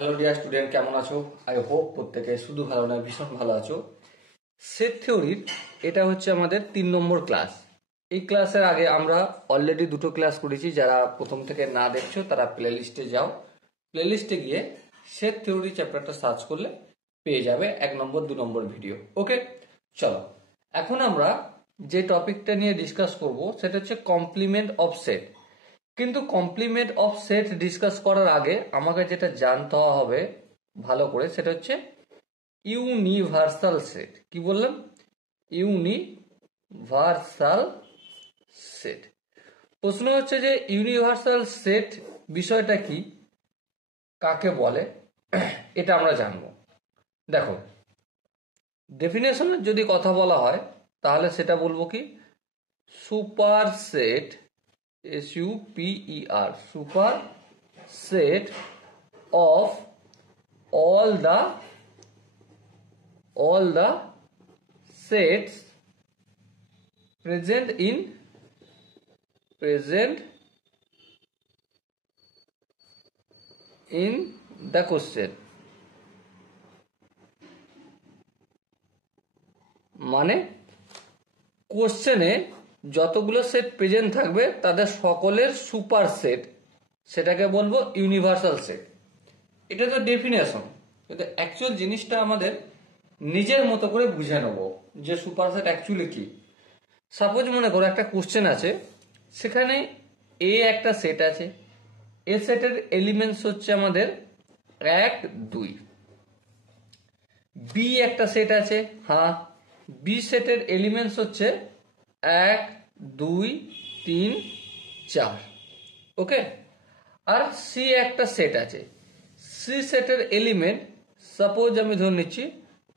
Hello dear student, কেমন আছো? I hope প্রত্যেকে শুধু ভালো না, ভীষণ ভালো আছো। সেট থিওরির এটা হচ্ছে আমাদের 3 নম্বর ক্লাস। এই ক্লাসের আগে আমরা অলরেডি দুটো ক্লাস করেছি। যারা প্রথম থেকে না দেখছো তারা প্লে লিস্টে যাও, প্লে লিস্টে গিয়ে সেট থিওরি চ্যাপ্টারটা সার্চ করলে পেয়ে যাবে 1 নম্বর 2 নম্বর ভিডিও। ওকে, চলো এখন আমরা যে টপিকটা নিয়ে ডিসকাস করব সেটা হচ্ছে কমপ্লিমেন্ট অফ সেট। কিন্তু কমপ্লিমেন্ট অফ সেট ডিসকাস করার আগে আমাকে যেটা জানতে হবে ভালো করে সেটা হচ্ছে ইউনিভার্সাল সেট। কি বললাম? Universal set. প্রশ্ন হচ্ছে যে ইউনিভার্সাল সেট বিষয়টা কি, কাকে বলে, এটা আমরা জানবো। দেখো, ডেফিনেশনের যদি কথা বলা হয় তাহলে সেটা বলবো কি, super set, SUPER, super set of all the sets present in the question। মানে কোশ্চেনে যতগুলো সেট প্রেজেন্ট থাকবে তাদের সকলের সুপার সেট, সেটাকে বলবো ইউনিভার্সাল সেট। এটা তো ডেফিনেশন, কিন্তু অ্যাকচুয়াল জিনিসটা আমাদের নিজের মতো করে বুঝে নেব যে সুপার সেট অ্যাকচুয়ালি কি। সাপোজ মনে করো একটা কোশ্চেন আছে, সেখানে এ একটা সেট আছে, এ সেটের এলিমেন্টস হচ্ছে আমাদের 1 2। বি একটা সেট আছে, হ্যাঁ, বি সেটের এলিমেন্টস হচ্ছে 1 2 3 4। ওকে, আর সি একটা সেট আছে, সি সেটের এলিমেন্ট সাপোজ আমি ধরে নিচ্ছি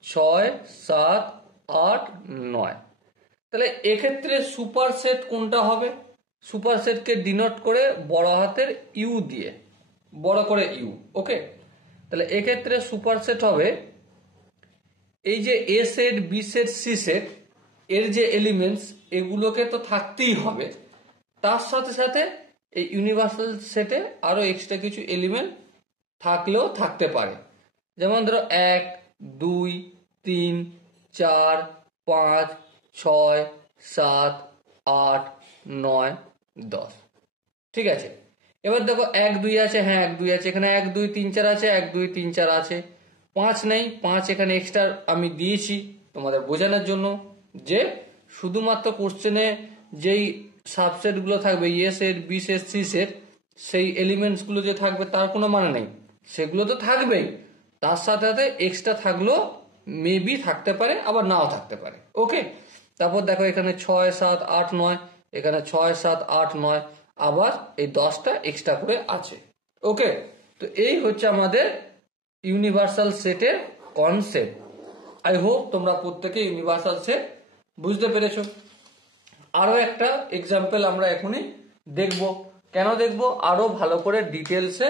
6 7 8 9। তাহলে এক্ষেত্রে সুপার সেট কোনটা হবে? সুপার সেটকে ডিনোট করে বড় হাতের ইউ দিয়ে, বড় করে ইউ। ওকে, তাহলে এক্ষেত্রে সুপার সেট হবে এই যে A set, B set, C set, এর যে এলিমেন্টস এগুলোকে তো থাকতেই হবে, তার সাথে সাথে এই ইউনিভার্সাল সেটে আরো এক্সট্রা কিছু এলিমেন্ট থাকলেও থাকতে পারে। যেমন ধরো 1 2 3 4 5 6 7 8 9 10। ঠিক আছে, এবার দেখো 1 2 আছে, হ্যাঁ 1 2 আছে, এখানে 1 2 3 4 আছে, 1 2 3 4 আছে। 5 নেই, 5 এখানে এক্সট্রা আমি দিয়েছি তোমাদের বোঝানোর জন্য যে শুধুমাত্র কোশ্চেনে যেই সাবসেট গুলো থাকবে, A set, B set, C set, সেই এলিমেন্টস গুলো যে থাকবে তার কোনো মানে নেই, সেগুলো তো থাকবেই, তার সাথে সাথে এক্সট্রা থাকলেও মেবি থাকতে পারে, আবার নাও থাকতে পারে। ওকে, তারপর দেখো এখানে 6 7 8 9, এখানে 6 7 8 9, আবার এই 10টা এক্সট্রা করে আছে। ওকে, তো এই হচ্ছে আমাদের ইউনিভার্সাল সেটের কনসেপ্ট। আই হোপ তোমরা প্রত্যেকে ইউনিভার্সাল সেট বুঝতে পেরেছো। আরো একটা এক্সাম্পল আমরা এখনই দেখব। কেন দেখব? আরো ভালো করে ডিটেলসে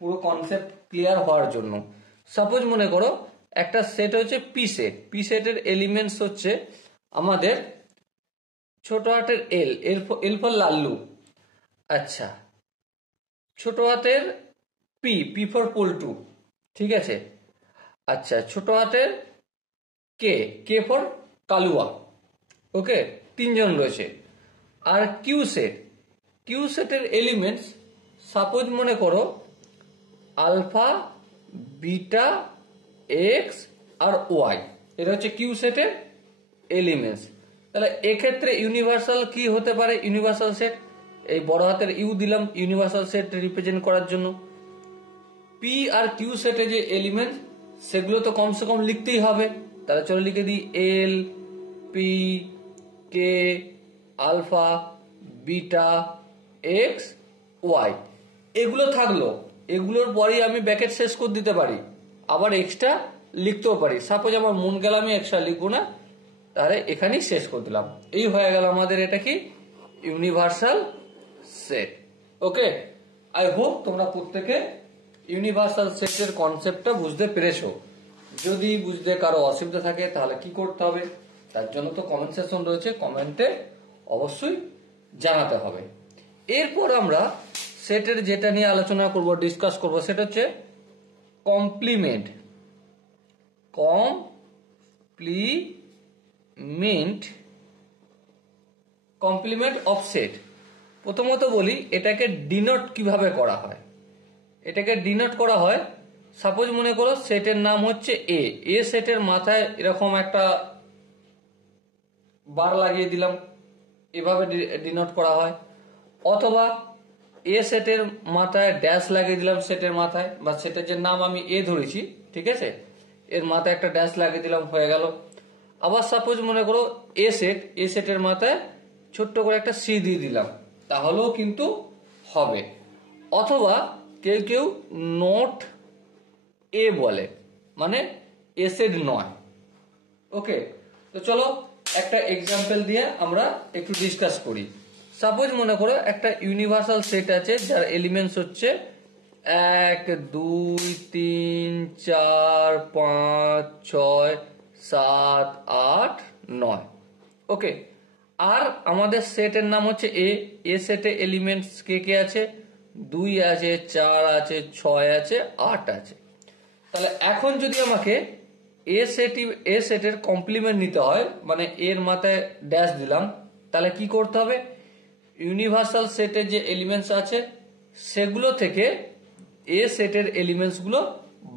পুরো কনসেপ্ট ক্লিয়ার হওয়ার জন্য। সাপোজ মনে করো একটা সেট হচ্ছে পি সেট, পি সেটের এলিমেন্টস হচ্ছে আমাদের ছোট হাতের এল, এল ফর লাল্লু। আচ্ছা, ছোট হাতের পি, পি ফর পল্টু। ঠিক আছে, আচ্ছা, ছোট হাতের কে, কে ফর কালুয়া। ওকে, 3জন রয়েছে। আর কিউ সেট, কিউ সেটের এলিমেন্টস সাপোজ মনে করো আলফা বিটা এক্স আর ওয়াই, এটা হচ্ছে কিউ সেটের এলিমেন্টস। তাহলে এক্ষেত্রে ইউনিভার্সাল কি হতে পারে? ইউনিভার্সাল সেট, এই বড় হাতের ইউ দিলাম ইউনিভার্সাল সেট রিপ্রেজেন্ট করার জন্য। পি আর কিউ সেটে যে এলিমেন্ট সেগুলো তো কমসে কম লিখতেই হবে, তাহলে চলো লিখে দিই L P K alpha beta X Y. এগুলো থাকলো, এগুলোর পরেই আমি ব্র্যাকেট শেষ করে দিতে পারি, আবার এক্সট্রা লিখতেও পারি। সাপোজ আমার মন গেল আমি এক্সট্রা লিখবো না, তাহলে এখানেই শেষ করে দিলাম। এই হয়ে গেল আমাদের এটা কি, universal set. Okay, I hope তোমরা প্রত্যেকে ইউনিভার্সাল সেটের কনসেপ্টটা বুঝতে পেরেছো। যদি বুঝতে কারো অসুবিধা থাকে তাহলে কি করতে হবে, তার জন্য তো কমেন্ট সেকশন রয়েছে, কমেন্টে অবশ্যই জানাতে হবে। এরপর আমরা সেটের যেটা নিয়ে আলোচনা করব, ডিসকাস করব, সেটা হচ্ছে কমপ্লিমেন্ট কমপ্লিমেন্ট অফ সেট। প্রথমত বলি এটাকে ডিনোট কিভাবে করা হয়। এটাকে ডিনোট করা হয়, সাপোজ মনে করো সেটের নাম হচ্ছে এ সেটের মাথায় এরকম একটা বার লাগিয়ে দিলাম, এভাবে ডিনোট করা হয়। অথবা এ সেটের মাথায় ড্যাশ লাগিয়ে দিলাম, সেটের মাথায় বা সেটের যে নাম আমি এ ধরেছি, ঠিক আছে, এর মাথায় একটা ড্যাশ লাগিয়ে দিলাম, হয়ে গেল। আবার সাপোজ মনে করো এ সেটের মাথায় ছোট্ট করে একটা সি দিয়ে দিলাম, তাহলেও কিন্তু হবে। অথবা কেউ কেউ নট এ বলে, মানে এ সেট নয়। ওকে, তো চলো একটা এক্সাম্পল দিয়ে আমরা একটু ডিসকাস করি। সাপোজ মনে করো একটা ইউনিভার্সাল সেট আছে যার এলিমেন্টস হচ্ছে 1 2 3 4 5 6 7 8 9। ওকে, আর আমাদের সেটের নাম হচ্ছে এ সেটে এলিমেন্টস কে কে আছে? 2 আছে, 4 আছে, 6 আছে, 8 আছে। তাহলে এখন যদি আমাকে এ সেটের কমপ্লিমেন্ট নিতে হয়, মানে এর মাথায় ড্যাশ দিলাম, তাহলে কি করতে হবে? ইউনিভার্সাল সেটের যে এলিমেন্টস আছে সেগুলো থেকে এ সেটের এলিমেন্টস গুলো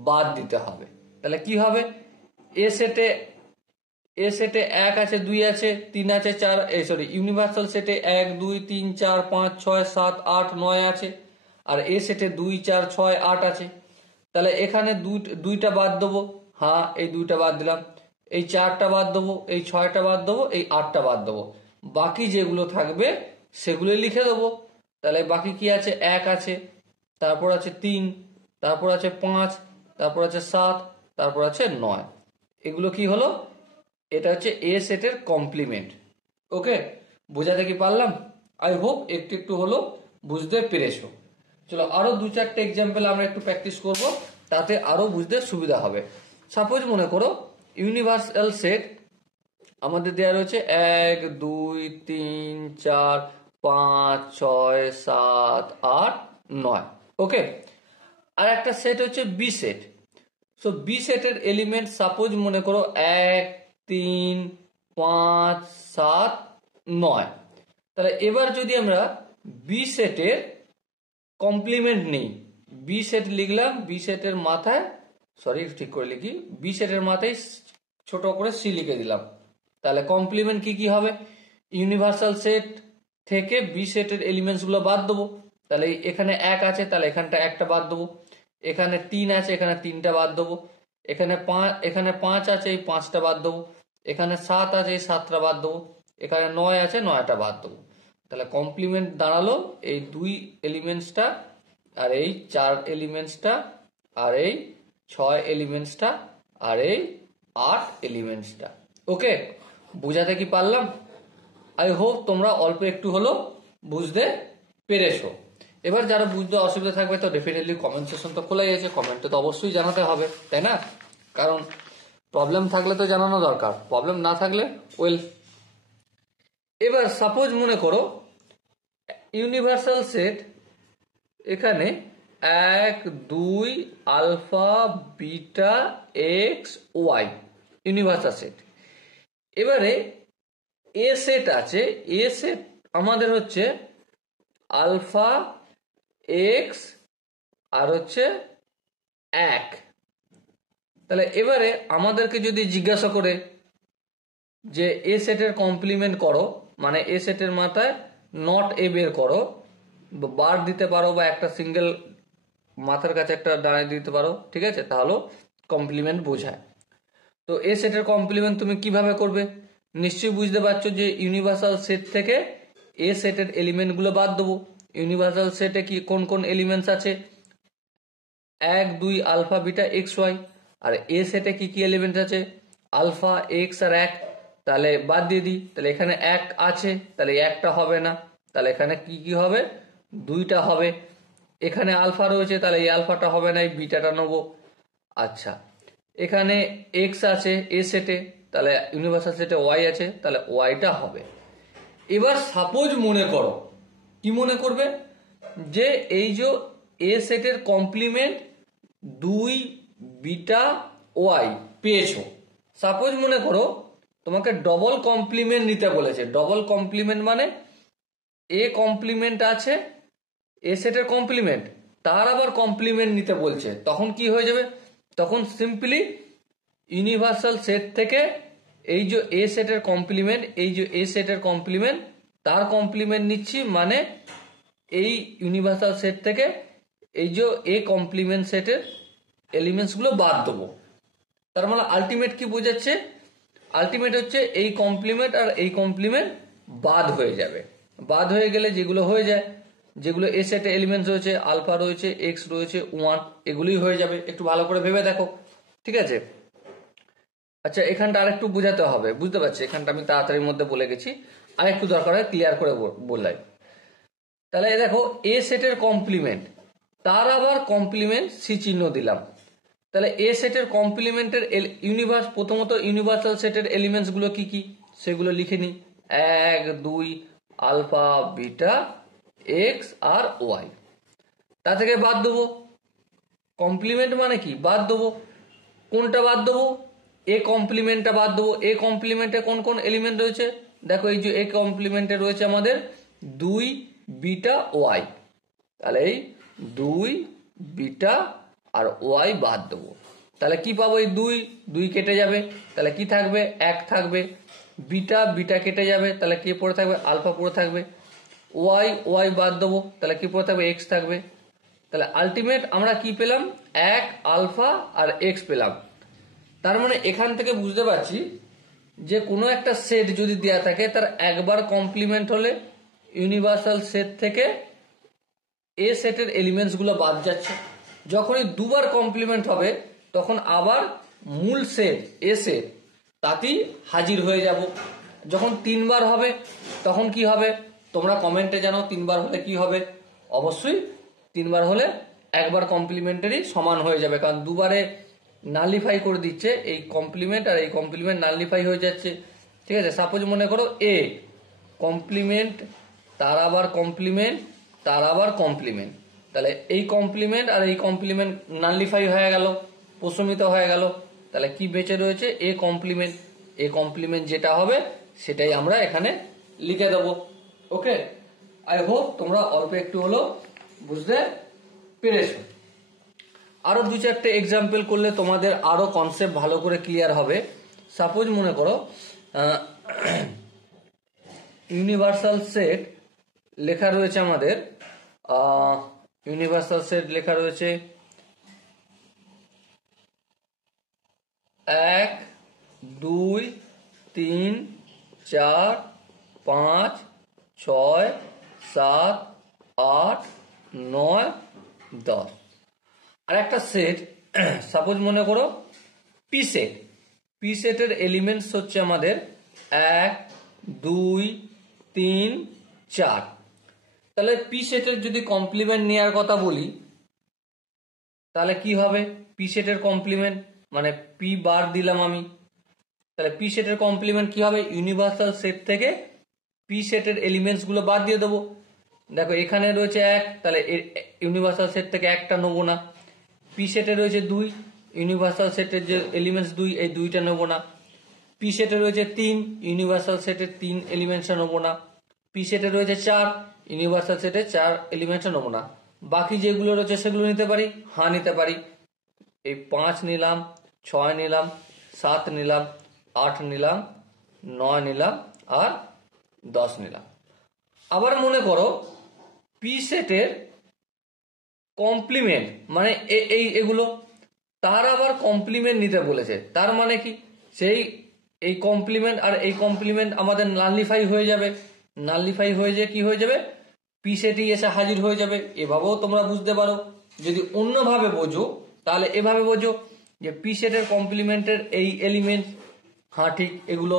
বাদ দিতে হবে। তাহলে কি হবে? এ সেটে 1 আছে, 2 আছে, 3 আছে, 4 ইউনিভার্সাল সেটে 1 2 3 4 5 6 7 8 9 আছে, আর এ সেটে 2 4 6 8 আছে। তাহলে এখানে দুইটা বাদ দেবো, হ্যাঁ এই দুইটা বাদ দিলাম, এই 4টা বাদ দেবো, এই 6টা বাদ দেবো, এই 8টা বাদ দেবো, বাকি যেগুলো থাকবে সেগুলো লিখে দেবো। তাহলে বাকি কি আছে? 1 আছে, তারপর আছে 3, তারপর আছে 5, তারপর আছে 7, তারপর আছে 9। এগুলো কি হলো? এটা হচ্ছে এ সেটের কমপ্লিমেন্ট। ওকে, বোঝাতে কি পারলাম? আই হোপ একটু একটু হলো বুঝতে পেরেছো। চলো আরো 2-4টে এক্সাম্পল আমরা একটু প্র্যাকটিস করব, তাতে আরো বুঝতে সুবিধা হবে। সাপোজ মনে করো ইউনিভার্সাল সেট আমাদের দেওয়া রয়েছে 1 2 3 4 5 6 7 8 9। ওকে, আর একটা সেট হচ্ছে বি সেট। সো বি সেটের এলিমেন্ট সাপোজ মনে করো 1 3 5 7 9। তাহলে এবার যদি আমরা বি সেটের কমপ্লিমেন্ট নেই, বি সেট লিখলাম, বি সেটের মাথায় ঠিক করে লিখি, বি সেটের মাথায় ছোট করে সি লিখে দিলাম। তাহলে কমপ্লিমেন্ট কি কি হবে? ইউনিভার্সাল সেট থেকে বি সেটের এলিমেন্টস গুলো বাদ দেবো। তাহলে এখানে 1 আছে, তাহলে এখানটা একটা বাদ দেবো। এখানে 3 আছে, এখানে 3টা বাদ দেবো। এখানে 5 আছে, এই 5টা বাদ দেবো। এখানে 7 আছে, এই 7টা বাদ দেবো। এখানে 9 আছে, 9টা বাদ দেবো। তাহলে কমপ্লিমেন্ট দাঁড়ালো এই 2 এলিমেন্টসটা, আর এই 4 এলিমেন্টসটা, আর এই 6 এলিমেন্টসটা, আর এই 8 এলিমেন্টসটা। ওকে, বুঝাতে কি পারলাম? আই হোপ তোমরা অল্প একটু হলো বুঝতে পেরেছো। এবার যারা বুঝতে অসুবিধা থাকবে তো ডেফিনেটলি কমেন্ট সেকশন তো খোলাই আছে, কমেন্টে তো অবশ্যই জানাতে হবে, তাই না? কারণ প্রবলেম থাকলে তো জানানো দরকার, প্রবলেম না থাকলে ওয়েল। এবার সাপোজ মনে করো ইউনিভার্সাল সেট এখানে 1 2 alpha beta X Y universal set. এবারে এ সেট আছে, এ সেট আমাদের হচ্ছে আলফা এক্স আর হচ্ছে 1। তাহলে এবারে আমাদেরকে যদি জিজ্ঞাসা করে যে এ সেটের কমপ্লিমেন্ট করো, মানে এ সেটের মাথায় নট এ বের করো, বার দিতে পারো বা একটা সিঙ্গেল মাথার কাছে একটা দাঁড়িয়ে দিতে পারো, ঠিক আছে, তাহলে কমপ্লিমেন্ট বোঝায়। তো এ সেটের কমপ্লিমেন্ট তুমি কিভাবে করবে? নিশ্চয়ই বুঝতে পারছো যে ইউনিভার্সাল সেট থেকে এ সেটের এলিমেন্ট গুলো বাদ দেবো। ইউনিভার্সাল সেটে কি কোন কোন এলিমেন্টস আছে? 1 2 আলফা বিটা এক্স ওয়াই। আর এ সেটে কি কি এলিমেন্ট আছে? আলফা এক্স আর 1। তাহলে বাদ দিয়ে দিই, তাহলে এখানে 1 আছে, তাহলে 1টা হবে না, তাহলে এখানে কি কি হবে? 2টা হবে। এখানে আলফা রয়েছে, তাহলে এই আলফাটা হবে না, এই বিটাটা নেবো। আচ্ছা, এখানে এক্স আছে এ সেটে, তাহলে ইউনিভার্সাল সেটে ওয়াই আছে, তাহলে ওয়াইটা হবে। এবার সাপোজ মনে করো, কি মনে করবে? যে এই যে এ সেটের কমপ্লিমেন্ট 2 বিটা ওয়াই পেয়েছো। সাপোজ মনে করো তোমাকে ডবল কমপ্লিমেন্ট নিতে বলেছে। ডবল কমপ্লিমেন্ট মানে এ কমপ্লিমেন্ট আছে, এ সেটের কমপ্লিমেন্ট, তার আবার কমপ্লিমেন্ট নিতে বলছে। তখন কি হয়ে যাবে? তখন সিম্পলি ইউনিভার্সাল সেট থেকে এই যে এ সেটের কমপ্লিমেন্ট, এই যে এ সেটের কমপ্লিমেন্ট, তার কমপ্লিমেন্ট নিচ্ছি, মানে এই ইউনিভার্সাল সেট থেকে এই যে এ কমপ্লিমেন্ট সেটের এলিমেন্টসগুলো বাদ দেবো। তার মানে আলটিমেট কি বোঝাচ্ছে? আলটিমেট হচ্ছে এই কমপ্লিমেন্ট আর এই কমপ্লিমেন্ট বাদ হয়ে যাবে। বাদ হয়ে গেলে যেগুলো হয়ে যায়, যেগুলো এ সেটে এলিমেন্টস রয়েছে, আলফা রয়েছে, এক্স রয়েছে, 1, এগুলোই হয়ে যাবে। একটু ভালো করে ভেবে দেখো, ঠিক আছে? আচ্ছা, এখানটা আরেকটু বোঝাতে হবে, বুঝতে পারছি? এখানটা আমি তাড়াতাড়ির মধ্যে বলে গেছি, আরেকটু দরকার হয় ক্লিয়ার করে বললাই। তাহলে দেখো এ সেটের কমপ্লিমেন্ট, তার আবার কমপ্লিমেন্ট সি চিহ্ন দিলাম। তাহলে এ সেটের কমপ্লিমেন্টের প্রথমত ইউনিভার্সাল সেটের এলিমেন্টস গুলো কি কি সেগুলো লিখে নিই। 1 2 আলফা বিটা এক্স আর ওয়াই। তা থেকে বাদ দেবো। কমপ্লিমেন্ট মানে কি? বাদ দেবো। কোনটা বাদ দেবো? এ কমপ্লিমেন্টটা বাদ দেবো। এ কমপ্লিমেন্টে কোন কোন এলিমেন্ট রয়েছে দেখো, এই যে এ কমপ্লিমেন্টে রয়েছে আমাদের 2 বিটা ওয়াই। তাহলে এই 2 বিটা আর ওয়াই বাদ দেবো। তাহলে কি পাবো? এই 2 কেটে যাবে, তাহলে কি থাকবে? 1 থাকবে। বিটা কেটে যাবে, তাহলে কি পড়ে থাকবে? আলফা পড়ে থাকবে। ওয়াই বাদ দেবো, তাহলে কি পড়ে থাকবে? এক্স থাকবে। তাহলে আলটিমেট আমরা কি পেলাম? 1 আলফা আর এক্স পেলাম। তার মানে এখান থেকে বুঝতে পারছি যে কোনো একটা সেট যদি দেয়া থাকে, তার একবার কমপ্লিমেন্ট হলে ইউনিভার্সাল সেট থেকে এ সেটের এলিমেন্টস গুলো বাদ যাচ্ছে। যখনই দুবার কমপ্লিমেন্ট হবে তখন আবার মূল সেট এ সেট তাতেই হাজির হয়ে যাব। যখন 3 বার হবে তখন কি হবে? তোমরা কমেন্টে জানাও 3 বার হলে কি হবে। অবশ্যই 3 বার হলে একবার কমপ্লিমেন্টারি সমান হয়ে যাবে, কারণ দুবারে নালিফাই করে দিচ্ছে। এই কমপ্লিমেন্ট আর এই কমপ্লিমেন্ট নালিফাই হয়ে যাচ্ছে, ঠিক আছে? সাপোজ মনে করো এ কমপ্লিমেন্ট, তার আবার কমপ্লিমেন্ট, তার আবার কমপ্লিমেন্ট। তাহলে এই কমপ্লিমেন্ট আর এই কমপ্লিমেন্ট নালিফাই হয়ে গেল, প্রশমিত হয়ে গেল। তাহলে কি বেঁচে রয়েছে? এ কমপ্লিমেন্ট। এ কমপ্লিমেন্ট যেটা হবে সেটাই আমরা এখানে লিখে দেবো। ওকে, আই হোপ তোমরা অল্প একটু হলো বুঝতে পেরেছো। আরো 2-4টে এক্সাম্পল করলে তোমাদের আরো কনসেপ্ট ভালো করে ক্লিয়ার হবে। সাপোজ মনে করো ইউনিভার্সাল সেট লেখা রয়েছে আমাদের, ইউনিভার্সাল সেট লেখা রয়েছে 1 2 3 4 5 6 7 8 9 10। আর একটা সেট সাপোজ মনে করো পি সেট। পি সেটের এলিমেন্টস হচ্ছে আমাদের 1 2 3 4। তাহলে পি সেটের যদি কমপ্লিমেন্ট নেওয়ার কথা বলি তাহলে কি হবে? পি সেটের কমপ্লিমেন্ট মানে পি বার দিলাম আমি, তাহলে পি সেটের কমপ্লিমেন্ট কি হবে? ইউনিভার্সাল সেট থেকে পি সেটের এলিমেন্টস গুলো বাদ দিয়ে দেবো। দেখো এখানে রয়েছে 1, তাহলে ইউনিভার্সাল সেট থেকে একটা নেবো না। পি সেটে রয়েছে 2, ইউনিভার্সাল সেটের যে এলিমেন্টস 2, এই 2টা নেবো না। পি সেটে রয়েছে 3, ইউনিভার্সাল সেটের 3 এলিমেন্টসটা নেবো না। পি সেটে রয়েছে 4, ইউনিভার্সাল সেটের 4 এলিমেন্টসটা নেবো না। বাকি যেগুলো রয়েছে সেগুলো নিতে পারি, হ্যাঁ নিতে পারি। এই 5 নিলাম, 6 নিলাম, 7 নিলাম, 8 নিলাম, 9 নিলাম আর 10 নিলাম। আবার মনে করো পি সেটের কমপ্লিমেন্ট মানে এগুলো, তার আবার কমপ্লিমেন্ট নিতে বলেছে। তার মানে কি? সেই এই কমপ্লিমেন্ট আর এই কমপ্লিমেন্ট আমাদের নালিফাই হয়ে যাবে। নালিফাই হয়ে যে কি হয়ে যাবে? পি সেটই এসে হাজির হয়ে যাবে। এভাবেও তোমরা বুঝতে পারো। যদি অন্যভাবে বোঝো তাহলে এভাবে বোঝো যে পি সেটের কমপ্লিমেন্টের এই এলিমেন্ট, হ্যাঁ ঠিক, এগুলো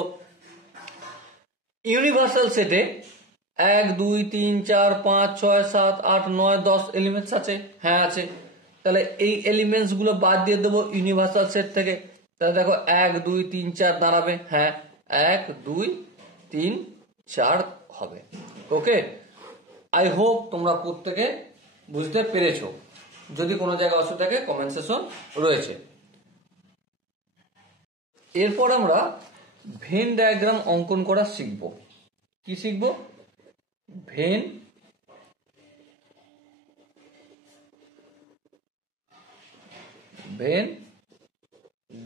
ইউনিভার্সাল সেটে 1 2 3 4 5 6 7 8 9 10 এলিমেন্টস আছে, হ্যাঁ আছে। তাহলে এই এলিমেন্টস গুলো বাদ দিয়ে দেবো ইউনিভার্সাল সেট থেকে। তাহলে দেখো 1 2 3 4 দাঁড়াবে, হ্যাঁ 1 2 3 4 হবে। ওকে, আই হোপ তোমরা প্রত্যেকে বুঝতে পেরেছো। যদি কোনো জায়গায় অসুবিধা থাকে কমেন্ট সেকশন রয়েছে। এরপর আমরা ভেন ডায়াগ্রাম অঙ্কন করা শিখব। কি শিখব? Venn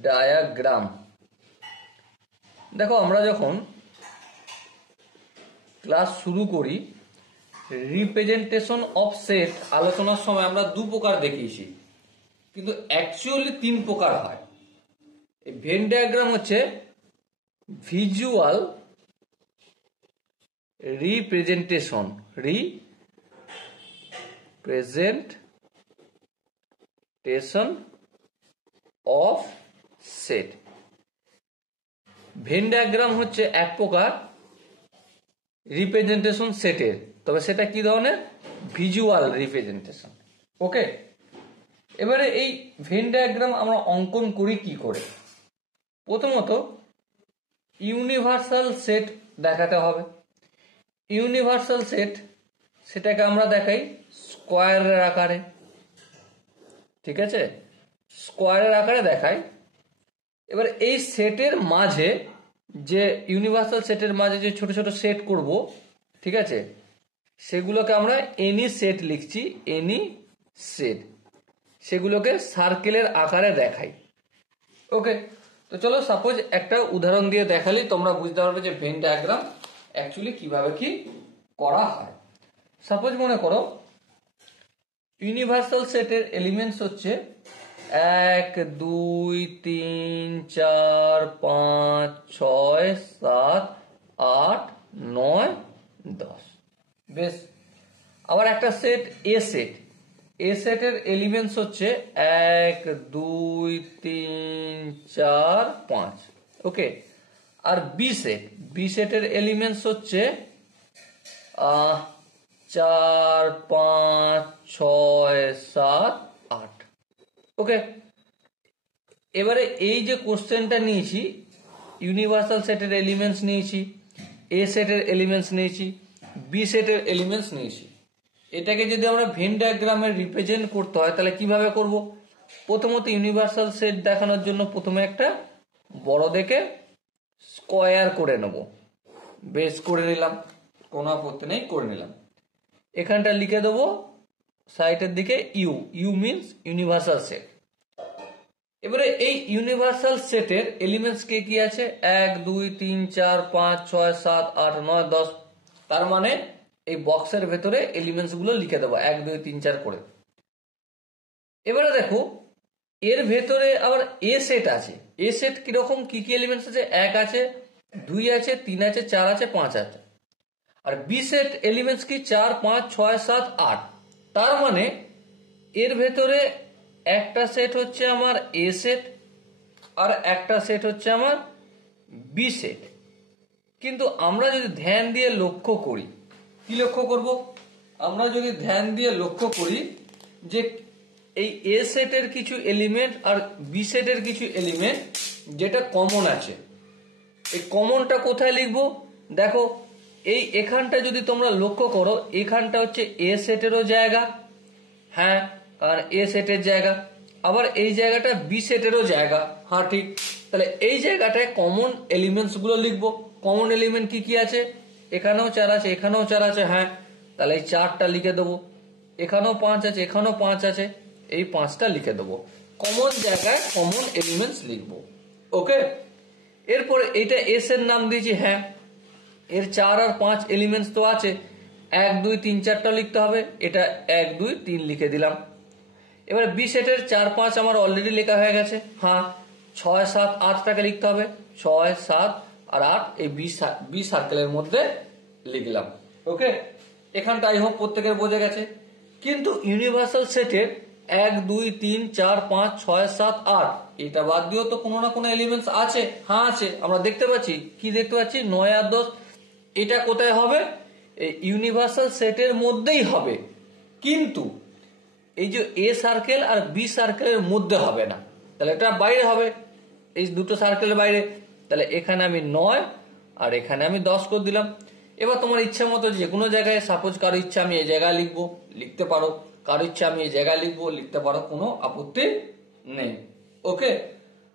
diagram. দেখো, আমরা যখন ক্লাস শুরু করি রিপ্রেজেন্টেশন অফ সেট আলোচনার সময় আমরা দু প্রকার দেখিয়েছি, কিন্তু অ্যাকচুয়ালি তিন প্রকার হয়। এই ভেন ডায়াগ্রাম হচ্ছে visual representation of set. Venn diagram হচ্ছে এক প্রকার রিপ্রেজেন্টেশন সেটের, তবে সেটা কি ধরনের? Visual representation. ওকে, এবারে এই ভেন ডায়াগ্রাম আমরা অঙ্কন করি কি করে? প্রথমত ইউনিভার্সাল সেট দেখাতে হবে। ইউনিভার্সাল সেট, সেটাকে আমরা দেখাই স্কোয়ারের আকারে। ঠিক আছে, স্কোয়ারের আকারে দেখাই। এবার এই সেটের মাঝে যে ইউনিভার্সাল সেটের মাঝে যে ছোট ছোট সেট করব, ঠিক আছে, সেগুলোকে আমরা এনি সেট লিখছি, এনি সেট। সেগুলোকে সার্কেলের আকারে দেখাই। ওকে, তো চলো সাপোজ একটা উদাহরণ দিয়ে দেখালি তোমরা বুঝতে পারবে যে ভেন ডায়াগ্রাম অ্যাকচুয়ালি কিভাবে কি করা হয়। সাপোজ মনে করো ইউনিভার্সাল সেটের এলিমেন্টস হচ্ছে 1 2 3 4 5 6 7 8 9 10। বেশ, আবার একটা সেট এ সেটের এলিমেন্টস হচ্ছে 1 2 3 4 5। ওকে, আর বি সেটের এলিমেন্টস হচ্ছে 4 5 6 7 8। ওকে, এবারে এই যে কোশ্চেনটা নিয়েছি, ইউনিভার্সাল সেটের এলিমেন্টস নিয়েছি, এ সেটের এলিমেন্টস নিয়েছি, বি সেটের এলিমেন্টস নিয়েছি। এটাকে যদি আমরা ভেন ডায়াগ্রামে রিপ্রেজেন্ট করতে হয় তাহলে কিভাবে করব? প্রথমত ইউনিভার্সাল সেট দেখানোর জন্য প্রথমে একটা বড় দেখে স্কোয়ার করে নেব। বেস করে নিলাম, কোনো আপত্তি নেই, করে নিলাম। এখানটা লিখে দেবো সাইডের দিকে ইউ মিনস ইউনিভার্সাল সেট। এবারে এই ইউনিভার্সাল সেটের এলিমেন্টস কে কি আছে? 1 2 3 4 5 6 7 8 9 10। তার মানে এই বক্সের ভেতরে এলিমেন্টস গুলো লিখে দেবো 1 2 3 4 করে। এবারে দেখো এর ভেতরে আবার এ সেট আছে। এ সেট কিরকম, কি কি এলিমেন্টস আছে? 1 আছে, 2 আছে, 3 আছে, 4 আছে, 5 আছে। আর বি সেট এলিমেন্টস কি? 4 5 6 7 8। তার মানে এর ভেতরে একটা সেট হচ্ছে আমার এ সেট আর একটা সেট হচ্ছে আমার বি সেট। কিন্তু আমরা যদি ধ্যান দিয়ে লক্ষ্য করি, কি লক্ষ্য করব? আমরা যদি ধ্যান দিয়ে লক্ষ্য করি যে এই এ সেটের কিছু এলিমেন্ট আর বি সেটের কিছু এলিমেন্ট যেটা কমন আছে, এই কমনটা কোথায় লিখবো? দেখো এই এখানটা যদি তোমরা লক্ষ্য করো, এখানটা হচ্ছে এ সেটেরও জায়গা, হ্যাঁ, কারণ এ সেটের জায়গা। আবার এই জায়গাটা বি সেটেরও জায়গা, হ্যাঁ ঠিক। তাহলে এই জায়গাটায় কমন এলিমেন্টস গুলো লিখবো। কমন এলিমেন্ট কি কি আছে? এখানেও 4 আছে, এখানেও 4 আছে, হ্যাঁ, তাহলে এই 4টা লিখে দেবো। এখানেও 5 আছে, এখানেও 5 আছে, এই 5টা লিখে দেবো। কমন জায়গায় কমন এলিমেন্টস লিখবো। ওকে, এরপরে এইটা এস এর নাম দিয়েছি, হ্যাঁ, এর 4 আর 5 এলিমেন্টস তো আছে, 1 2 3 4টা লিখতে হবে, এটা 1 2 3 লিখে দিলাম। এবার বি সেটের 4 5 আমার অলরেডি লেখা হয়ে গেছে, হ্যাঁ, 6 7 8টাকে লিখতে হবে, 6 7 আর 8 এই বি সার্কেলের মধ্যে লিখলাম। ওকে, এখানটা আই হোপ প্রত্যেকের বোঝা গেছে। কিন্তু ইউনিভার্সাল সেটের 1 2 3 4 5 6 7 8 এটা বাদ দিয়েও তো কোনো না কোনো এলিমেন্টস আছে, হ্যাঁ আছে, আমরা দেখতে পাচ্ছি। কি দেখতে পাচ্ছি? 9 আর 10। এটা কোথায় হবে? এই ইউনিভার্সাল সেটের মধ্যেই হবে, কিন্তু এই যে এ সার্কেল আর বি সার্কেলের মধ্যে হবে না, তাহলে এটা বাইরে হবে, এই দুটো সার্কেলের বাইরে। তাহলে এখানে আমি 9 আর এখানে আমি 10 করে দিলাম। এবার তোমার ইচ্ছা মতো যে কোনো জায়গায়, সাপোজ কারো ইচ্ছা আমি এই জায়গায় লিখবো, লিখতে পারো। কারো ইচ্ছা আমি এই জায়গায় লিখবো, লিখতে পারো, কোনো আপত্তি নেই। ওকে,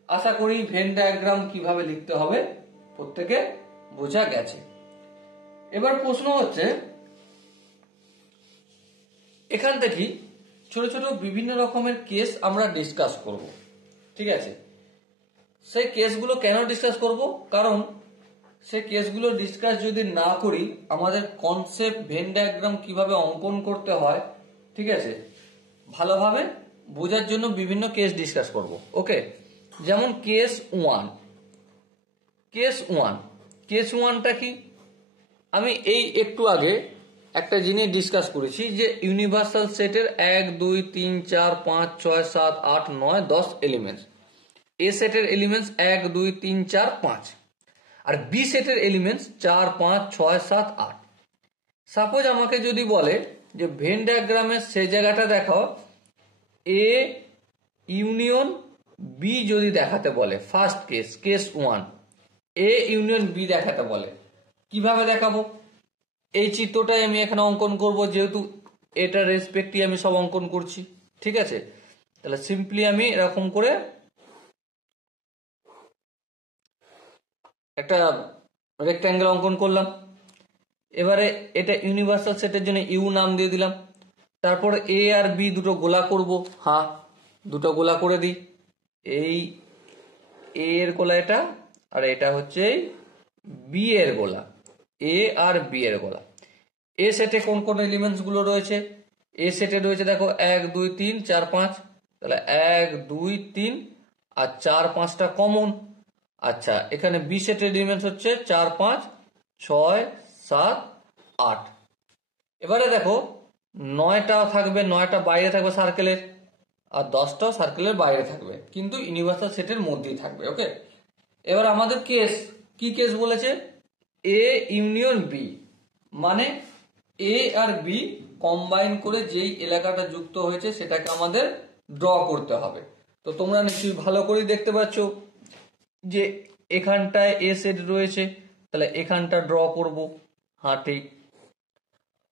আশা করি ভেন ডায়াগ্রাম কিভাবে লিখতে হবে প্রত্যেকে বোঝা গেছে। এবার প্রশ্ন হচ্ছে এখান থেকে ছোট ছোট বিভিন্ন রকমের কেস আমরা ডিসকাস করব, ঠিক আছে? সেই কেসগুলো কেন ডিসকাস করব? কারণ সেই কেসগুলো ডিসকাস যদি না করি আমাদের কনসেপ্ট ভেন ডায়াগ্রাম কিভাবে অঙ্কন করতে হয়, ঠিক আছে, ভালোভাবে বোঝার জন্য বিভিন্ন কেস ডিসকাস করব। ওকে, যেমন কেস ওয়ান। কেস ওয়ানটা কি? আমি এই একটু আগে একটা জিনিস ডিসকাস করেছি যে ইউনিভার্সাল সেটের 1 2 3 4 5 6 7 8 9 10 এলিমেন্টস। এ সেটের এলিমেন্টস 1 2 3 4 5 আর বি সেটের এলিমেন্টস 4 5 6 7 8। সাপোজ আমাকে যদি বলে যে ভেন ডায়াগ্রামের সেই জায়গাটা দেখাও, এ ইউনিয়ন বি যদি দেখাতে বলে, first case one, A union B দেখাতে বলে, কিভাবে দেখাবো? এই চিত্রটাই আমি এখানে অঙ্কন করব, যেহেতু এটা রেসপেক্টই আমি সব অঙ্কন করছি, ঠিক আছে? তাহলে সিম্পলি আমি এরকম করে একটা রেক্ট্যাঙ্গেল অঙ্কন করলাম। এবারে এটা ইউনিভার্সাল সেটের জন্য ইউ নাম দিয়ে দিলাম। তারপর এ আর বি দুটো গোলা করব, হ্যাঁ দুটো গোলা করে দিই। এই এ এর গোলা এটা, আর এটা হচ্ছে বি এর গোলা, এ আর বি এর গোলা। এ সেটে কোন কোন এলিমেন্টস গুলো রয়েছে? এ সেটে রয়েছে দেখো 1 2 3 4 5, তাহলে 1 2 3 আর 4 5টা কমন। আচ্ছা, এখানে বি সেটের এলিমেন্টস হচ্ছে 4 5 6 7 8। এবারে দেখো 9টা থাকবে, 9টা বাইরে থাকবে সার্কেলের, আর 10টাও সার্কেলের বাইরে থাকবে, কিন্তু ইউনিভার্সাল সেটের মধ্যেই থাকবে। ওকে, এবার আমাদের কেস কি কেস বলেছে? এ ইউনিয়ন বি, মানে এ আর বি কম্বাইন করে যেই এলাকাটা যুক্ত হয়েছে সেটাকে আমাদের ড্র করতে হবে। তো তোমরা নিশ্চয়ই ভালো করে দেখতে পাচ্ছ যে এখানটায় এ সেট রয়েছে, তাহলে এখানটা ড্র করব, হ্যাঁ ঠিক।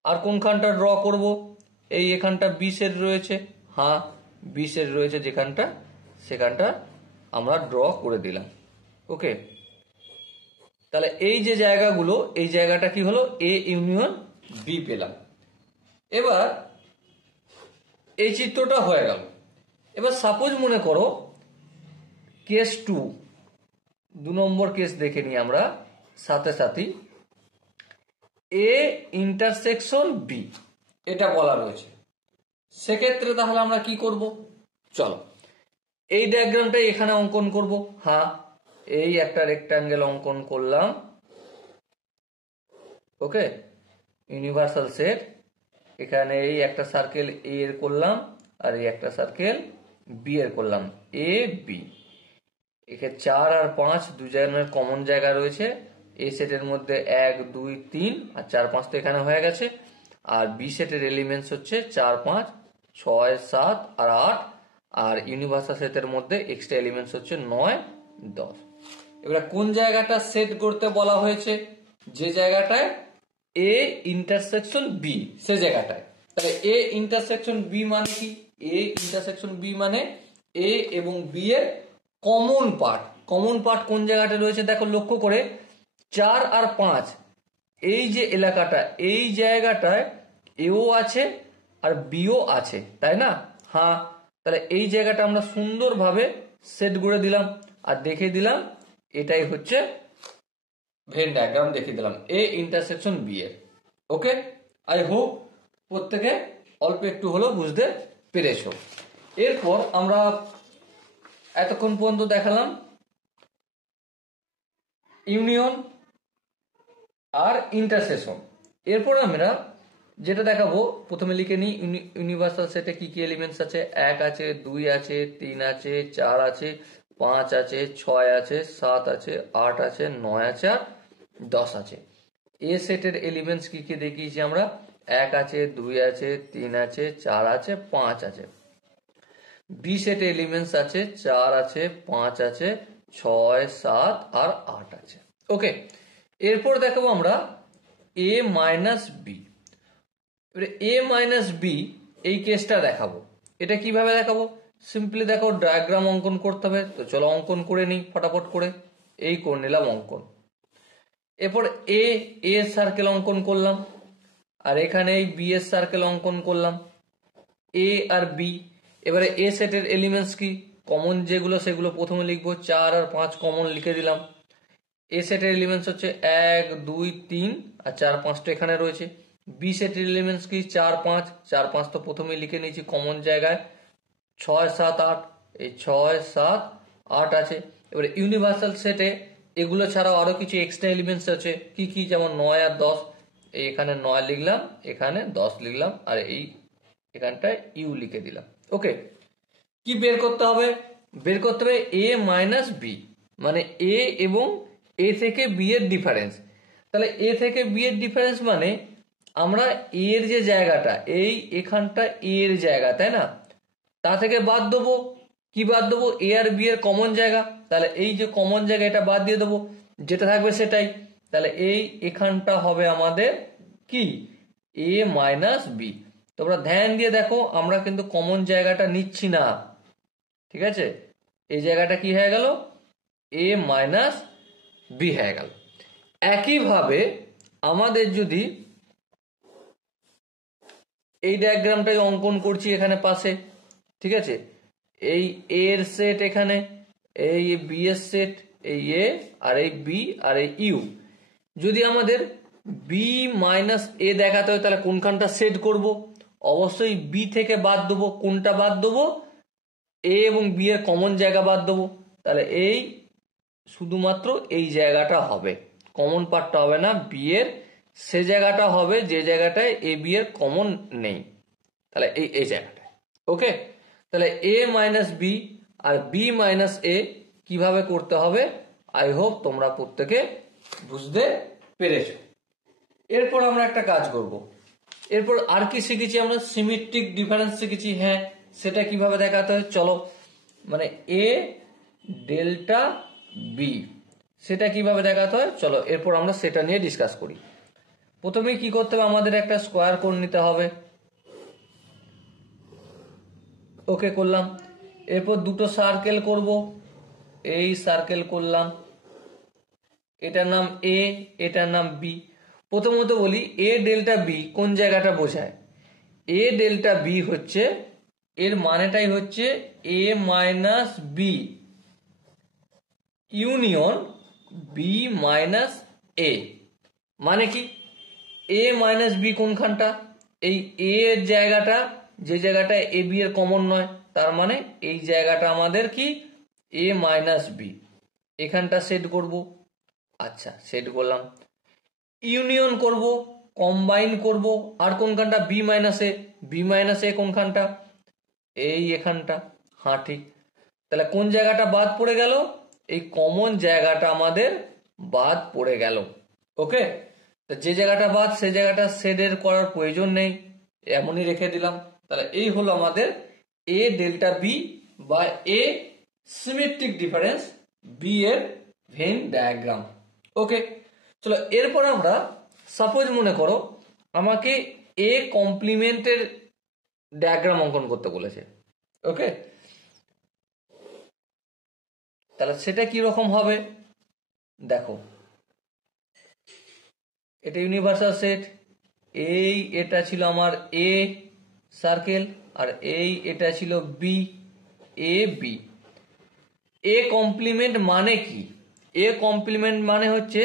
আর কোনখানটা ড্র করব? এই এখানটা বি সেট রয়েছে, হ্যাঁ বি সেট রয়েছে যেখানটা, সেখানটা আমরা ড্র করে দিলাম। ওকে, তাহলে এই যে জায়গাগুলো, এই জায়গাটা কি হলো? এ ইউনিয়ন বি পেলাম। এবার এই চিত্রটা হয়ে গেল। এবার সাপোজ মনে করো কেস 2 নম্বর কেস দেখে নিই আমরা সাথে সাথে। এ ইন্টারসেকশন বি এটা বলা রয়েছে, সেক্ষেত্রে তাহলে আমরা কি করব? চলো এই ডায়াগ্রামটা এখানে অঙ্কন করব। হ্যাঁ, এই একটা রেক্ট্যাঙ্গেল অঙ্কন করলাম। ওকে, ইউনিভার্সাল সেট, এখানে এই একটা সার্কেল এ এর করলাম, আর এই একটা সার্কেল বি এর করলাম, এ বি। এখানে 4 আর 5 দু জায়গার কমন জায়গা রয়েছে। এ সেটের মধ্যে 1 2 3 আর 4 5 তো এখানে হয়ে গেছে। আর বি সেটের এলিমেন্টস হচ্ছে 4 5 6 7 আর 8, আর ইউনিভার্সাল সেটের মধ্যে এক্সট্রা এলিমেন্টস হচ্ছে 9 10। এবার কোন জায়গাটা সেট করতে বলা হয়েছে? যে জায়গাটায় এ ইন্টারসেকশন বি, সে জায়গাটায়। তাহলে এ ইন্টারসেকশন বি মানে কি? এ ইন্টারসেকশন বি মানে এ এবং বি এর কমন পার্ট। কমন পার্ট কোন জায়গাটা রয়েছে দেখো লক্ষ্য করে, 4 আর 5 এই যে এলাকাটা, এই জায়গাটায় এও আছে আর বিও আছে, তাই না? হ্যাঁ, তাহলে এই জায়গাটা আমরা সুন্দরভাবে সেট করে দিলাম আর দেখে দিলাম এটাই হচ্ছে ভেন ডায়াগ্রাম, দেখিয়ে দিলাম এ ইন্টারসেকশন বি এর। ওকে, আই হোপ প্রত্যেকে অল্প একটু হলেও বুঝতে পেরেছো। এরপর আমরা এতক্ষণ পর্যন্ত দেখালাম ইউনিয়ন আর ইন্টারসেকশন। এরপর আমরা যেটা দেখাবো, প্রথমে লিখে নিই ইউনিভার্সাল সেটে কি কি এলিমেন্টস আছে। 1 আছে, 2 আছে, 3 আছে, 4 আছে, 5 আছে, 6 আছে, 7 আছে, 8 আছে, 9 আছে আর 10 আছে। এ সেটের এলিমেন্টস কি কি দেখিয়েছি আমরা? 1 আছে, 2 আছে, 3 আছে, 4 আছে, 5 আছে। বি সেটে এলিমেন্টস আছে 4 আছে, 5 আছে, 6 7 আর 8 আছে। ওকে, এরপর দেখাবো আমরা এ মাইনাস বি। এবারে এ মাইনাস বি এই কেসটা দেখাবো। এটা কিভাবে দেখাবো? সিম্পলি দেখো, ডায়াগ্রাম অঙ্কন করতে হবে, তো চলো অঙ্কন করে নিই ফটাফট করে। এই করে নিলাম অঙ্কন। এরপর এ এর সার্কেল অঙ্কন করলাম, আর এখানে এই বি এর সার্কেল অঙ্কন করলাম, এ আর বি। এবারে এ সেটের এলিমেন্টস কি, কমন যেগুলো সেগুলো প্রথমে লিখবো, 4 আর 5 কমন লিখে দিলাম। এ সেটের এলিমেন্টস হচ্ছে 1 2 3 আর 4 5টা এখানে রয়েছে। বি সেটের এলিমেন্টস কি 4 5, 4 5 তো প্রথমেই লিখে নিয়েছি কমন জায়গায়। 6 7 8, এই 6 7 8 আছে। এবারে ইউনিভার্সাল সেটে এগুলো ছাড়াও আরো কিছু এক্সট্রা এলিমেন্টস আছে, কি কি, যেমন 9 আর 10। এখানে 9 লিখলাম, এখানে 10 লিখলাম, আর এই এখানটায় ইউ লিখে দিলাম। ওকে, কি বের করতে হবে? বের করতে হবে এ মাইনাস বি, মানে এ এবং এ থেকে বি এর ডিফারেন্স। তাহলে এ থেকে বি এর ডিফারেন্স মানে আমরা এর যে জায়গাটা, এই এখানটা এর জায়গা, তাই না, তা থেকে বাদ দেবো। কি বাদ দেবো? এ আর বি এর কমন জায়গা। তাহলে এই যে কমন জায়গা, এটা বাদ দিয়ে দেবো, যেটা থাকবে সেটাই। তাহলে এই এখানটা হবে আমাদের কি, এ মাইনাস বি। তোমরা ধ্যান দিয়ে দেখো, আমরা কিন্তু কমন জায়গাটা নিচ্ছি না, ঠিক আছে? এই জায়গাটা কি হয়ে গেল, এ মাইনাস বি হয়ে গেল। একইভাবে আমাদের যদি এই ডায়াগ্রামটাই অঙ্কন করছি এখানে পাশে, ঠিক আছে, এই এ এর সেট এখানে, এই বি এর সেট, এই এ আর এই বি আর এই ইউ। যদি আমাদের বি মাইনাস এ দেখাতে হয়, তাহলে কোনখানটা সেট করব? অবশ্যই বি থেকে বাদ দেবো। কোনটা বাদ দেবো? এ এবং বি এর কমন জায়গা বাদ দেবো। তাহলে এই শুধুমাত্র এই জায়গাটা হবে, কমন পার্টটা হবে না বি এর, সে জায়গাটা হবে যে জায়গাটায় এ বি এর কমন নেই। তাহলে এই জায়গাটায়। ওকে, তাহলে এ মাইনাস বি আর বি মাইনাস এ কিভাবে করতে হবে, আই হোপ তোমরা প্রত্যেকে বুঝতে পেরেছ। এরপর আমরা একটা কাজ করব। এরপর আর কি শিখেছি আমরা? সিমেট্রিক ডিফারেন্স শিখেছি। হ্যাঁ, সেটা কিভাবে দেখাতে হয় চলো, মানে এ ডেল্টা বি, সেটা কিভাবে দেখাতে হয় চলো এরপর আমরা সেটা নিয়ে ডিসকাস করি। প্রথমে কি করতে হবে, আমাদের একটা স্কোয়ার করে নিতে হবে। ওকে, করলাম। এরপর দুটো সার্কেল করব, এই সার্কেল করলাম, এটার নাম এ, এটার নাম বি। প্রথমত বলি, এ ডেল্টা বি কোন জায়গাটা বোঝায়? এ ডেল্টা বি হচ্ছে, এর মানেটাই হচ্ছে A minus B union B minus A. মানে কি, এ মাইনাস বি কোনখানটা? এই এ এর জায়গাটা, যে জায়গাটা এ বি এর কমন নয়, তার মানে এই জায়গাটা আমাদের কি, এ মাইনাস বি। এখানটা সেট করব। আচ্ছা, সেট করলাম। ইউনিয়ন করব, কম্বাইন করব, আর কোনখানটা? বি মাইনাস এ। বি মাইনাস এ কোনখানটা? এই এখানটা। হ্যাঁ, ঠিক। তাহলে কোন জায়গাটা বাদ পড়ে গেল? এই কমন জায়গাটা আমাদের বাদ পড়ে গেল। ওকে, যে জায়গাটা বাদ সে জায়গাটা শেডের করার প্রয়োজন নেই, এমনই রেখে দিলাম। তাহলে এই হলো আমাদের এ ডেল্টা বি বা এ সিমেট্রিক ডিফারেন্স বি এর ভেন ডায়াগ্রাম। ওকে, চলো এরপর আমরা সাপোজ মনে করো আমাকে এ কমপ্লিমেন্টের ডায়াগ্রাম অঙ্কন করতে বলেছে। ওকে, তাহলে সেটা কি রকম হবে দেখো, এটা ইউনিভার্সাল সেট, এটা ছিল আমার এ সার্কেল, আর এটা ছিল B, A B. A complement মানে কি? এ কমপ্লিমেন্ট মানে হচ্ছে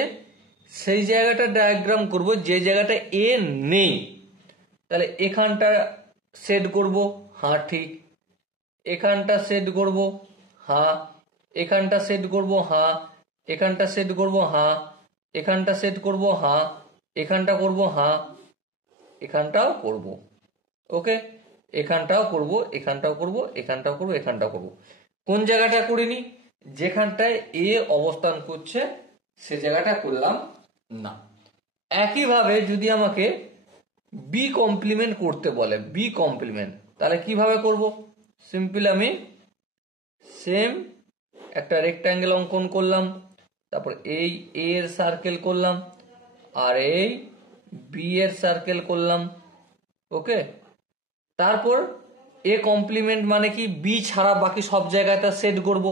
সেই জায়গাটা ডায়াগ্রাম করব যে জায়গাটা এ নেই। তাহলে এখানটা সেট করব, হ্যাঁ ঠিক। এখানটা সেট করব, হ্যাঁ। এখানটা সেট করব, হ্যাঁ। এখানটা সেট করব, হ্যাঁ। এখানটা সেট করব, হ্যাঁ। এখানটা করব, হ্যাঁ। এখানটাও করব। ওকে, এখানটাও করব, এখানটাও করব, এখানটাও করব, এখানটাও করব। কোন জায়গাটা করিনি? যেখানটায় এ অবস্থান করছে সে জায়গাটা করলাম না। একইভাবে যদি আমাকে বি কমপ্লিমেন্ট করতে বলে, বি কমপ্লিমেন্ট, তাহলে কিভাবে করব? সিম্পল আমি সেম একটা রেক্ট্যাঙ্গেল অঙ্কন করলাম, তারপর এই এ এর সার্কেল করলাম, আর এই বি এর সার্কেল করলাম। ওকে, তারপর এ কমপ্লিমেন্ট মানে কি বি ছাড়া বাকি সব জায়গাটা সেট করব,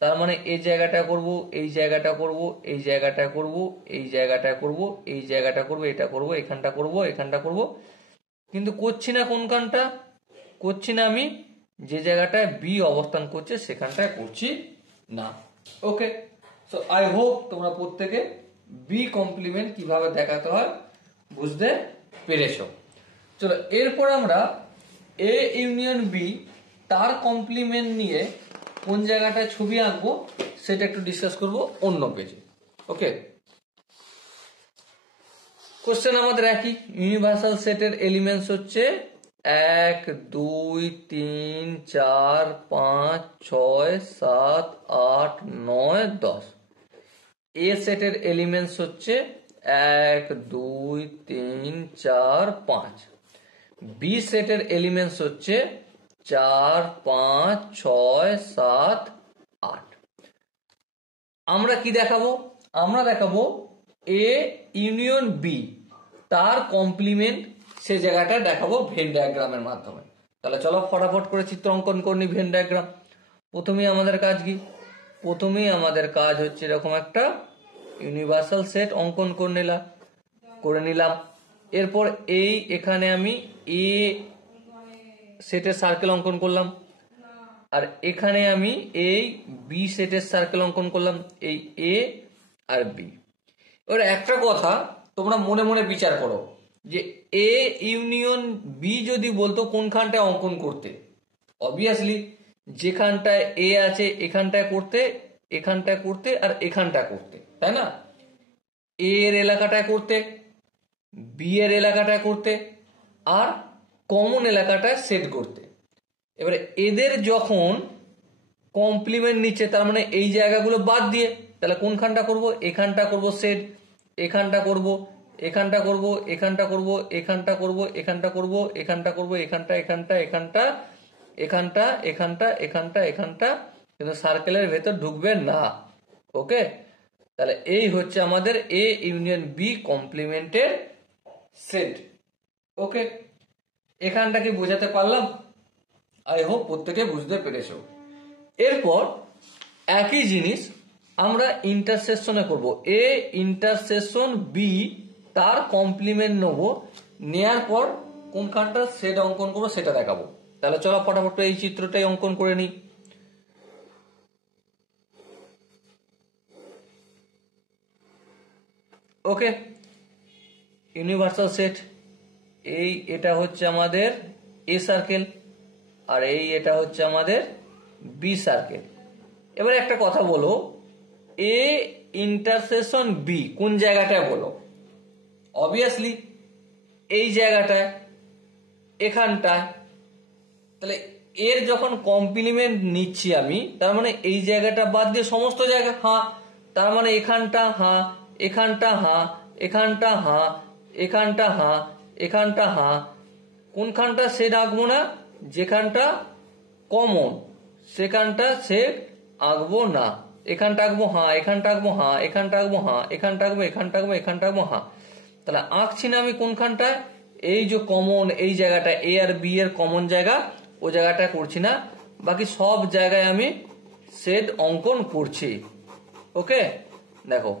তার মানে এই জায়গাটা করব, এই জায়গাটা করব, এই জায়গাটা করব, এই জায়গাটা করব, এই জায়গাটা করব, এটা করব, এখানটা করব, এখানটা করব, কিন্তু করছি না কোনখানটা, করছি না আমি যে জায়গাটায় বি অবস্থান করছে সেখানটায় করছি না। ওকে, সো আই হোপ তোমরা প্রত্যেকে বি কমপ্লিমেন্ট কিভাবে দেখাতে হয় বুঝতে পেরেছো। চলো এরপর আমরা এ ইউনিয়ন বি তার কমপ্লিমেন্ট নিয়ে কোন জায়গাটায় ছবি আঁকবো সেটা একটু ডিসকাস করব অন্য পেজে। ওকে, কোশ্চেন আমাদের একই, ইউনিভার্সাল সেটের এলিমেন্টস হচ্ছে 1 2 3 4 5 6 7 8 9 10। এ সেটের এলিমেন্টস হচ্ছে 1 2 3 4 5। বি সেটের এলিমেন্টস হচ্ছে 4 5 6 7 8। আমরা কি দেখাবো, আমরা দেখাবো এ ইউনিয়ন বি তার কমপ্লিমেন্ট সে জায়গাটা দেখাবো ভেন ডায়াগ্রামের মাধ্যমে। তাহলে চলো ফটাফট করে চিত্র অঙ্কন করে নি ভেন ডায়াগ্রাম। প্রথমেই আমাদের কাজ কি, প্রথমেই আমাদের কাজ হচ্ছে এরকম একটা ইউনিভার্সাল সেট অঙ্কন করে নিলাম। এরপর এই এখানে আমি এ সেটের সার্কেল অঙ্কন করলাম, আর এখানে আমি এই বি সেটের সার্কেল অঙ্কন করলাম, এই এ আর বি। এবার একটা কথা তোমরা মনে মনে বিচার করো যে এ ইউনিয়ন বি যদি বলতো কোনখানটায় অঙ্কন করতে, অবভিয়াসলি যেখানটায় এ আছে এখানটায় করতে, এখানটায় করতে আর এখানটা করতে, তাই না? এ এর এলাকাটায় করতে, বি এর এলাকাটায় করতে, আর কমন এলাকাটায় সেট করতে। এবারে এদের যখন কমপ্লিমেন্ট নিচ্ছে তার মানে এই জায়গাগুলো বাদ দিয়ে, তাহলে কোনখানটা করব, এখানটা করব সেট, এখানটা করব, এখানটা করব, এখানটা করব, এখানটা করব, এখানটা করব, এখানটা করব, এখানটা এখানটা এখানটা এখানটা এখানটা এখানটা এখানটা, কিন্তু সার্কেলের ভেতর ঢুকবে না। ওকে, তাহলে এই হচ্ছে আমাদের এ ইউনিয়ন বি কমপ্লিমেন্টের সেট। ওকে, এখানটা কি বোঝাতে পারলাম? আই হোপ প্রত্যেকে বুঝতে পেরেছো। এরপর একই জিনিস আমরা ইন্টারসেকশনে করব, এ ইন্টারসেকশন বি তার কমপ্লিমেন্ট নেব, নেয়ার পর কোনখানটা সেট অঙ্কন করবো সেটা দেখাবো। তাহলে চলো ফটাফট এই চিত্রটাই অঙ্কন করে নিই। ওকে, ইউনিভার্সাল সেট, এই এটা হচ্ছে আমাদের এ সার্কেল, আর এই এটা হচ্ছে আমাদের বি সার্কেল। এবার একটা কথা বলো, এ ইন্টারসেকশন বি কোন জায়গাটায় বলো? অবভিয়াসলি এই জায়গাটায়, এখানটায়। তাহলে এর যখন কমপ্লিমেন্ট নিচ্ছি আমি, তার মানে এই জায়গাটা বাদ দিয়ে সমস্ত জায়গা হ্যাঁ, তার মানে এখানটা হ্যাঁ, এখানটা হ্যাঁ, এখানটা হ্যাঁ, এখানটা হ্যাঁ, এখানটা হ্যাঁ। কোনখানটা সেট আঁকবো না? যেখানটা কমন সেখানটা সেট আঁকবো না। এখানটা আঁকবো হ্যাঁ, এখানটা আঁকবো হ্যাঁ, এখানটা আঁকবো হ্যাঁ, এখানটা আঁকবো, এখানটা আঁকবো, এখানটা আঁকবো হ্যাঁ। তাহলে আঁকছি না আমি কোনখানটায়? এই যে কমন এই জায়গাটা এ আর বি এর কমন জায়গা, ও জায়গাটা করছি না, বাকি সব জায়গায় আমি সেট অঙ্কন করছি। ওকে, দেখো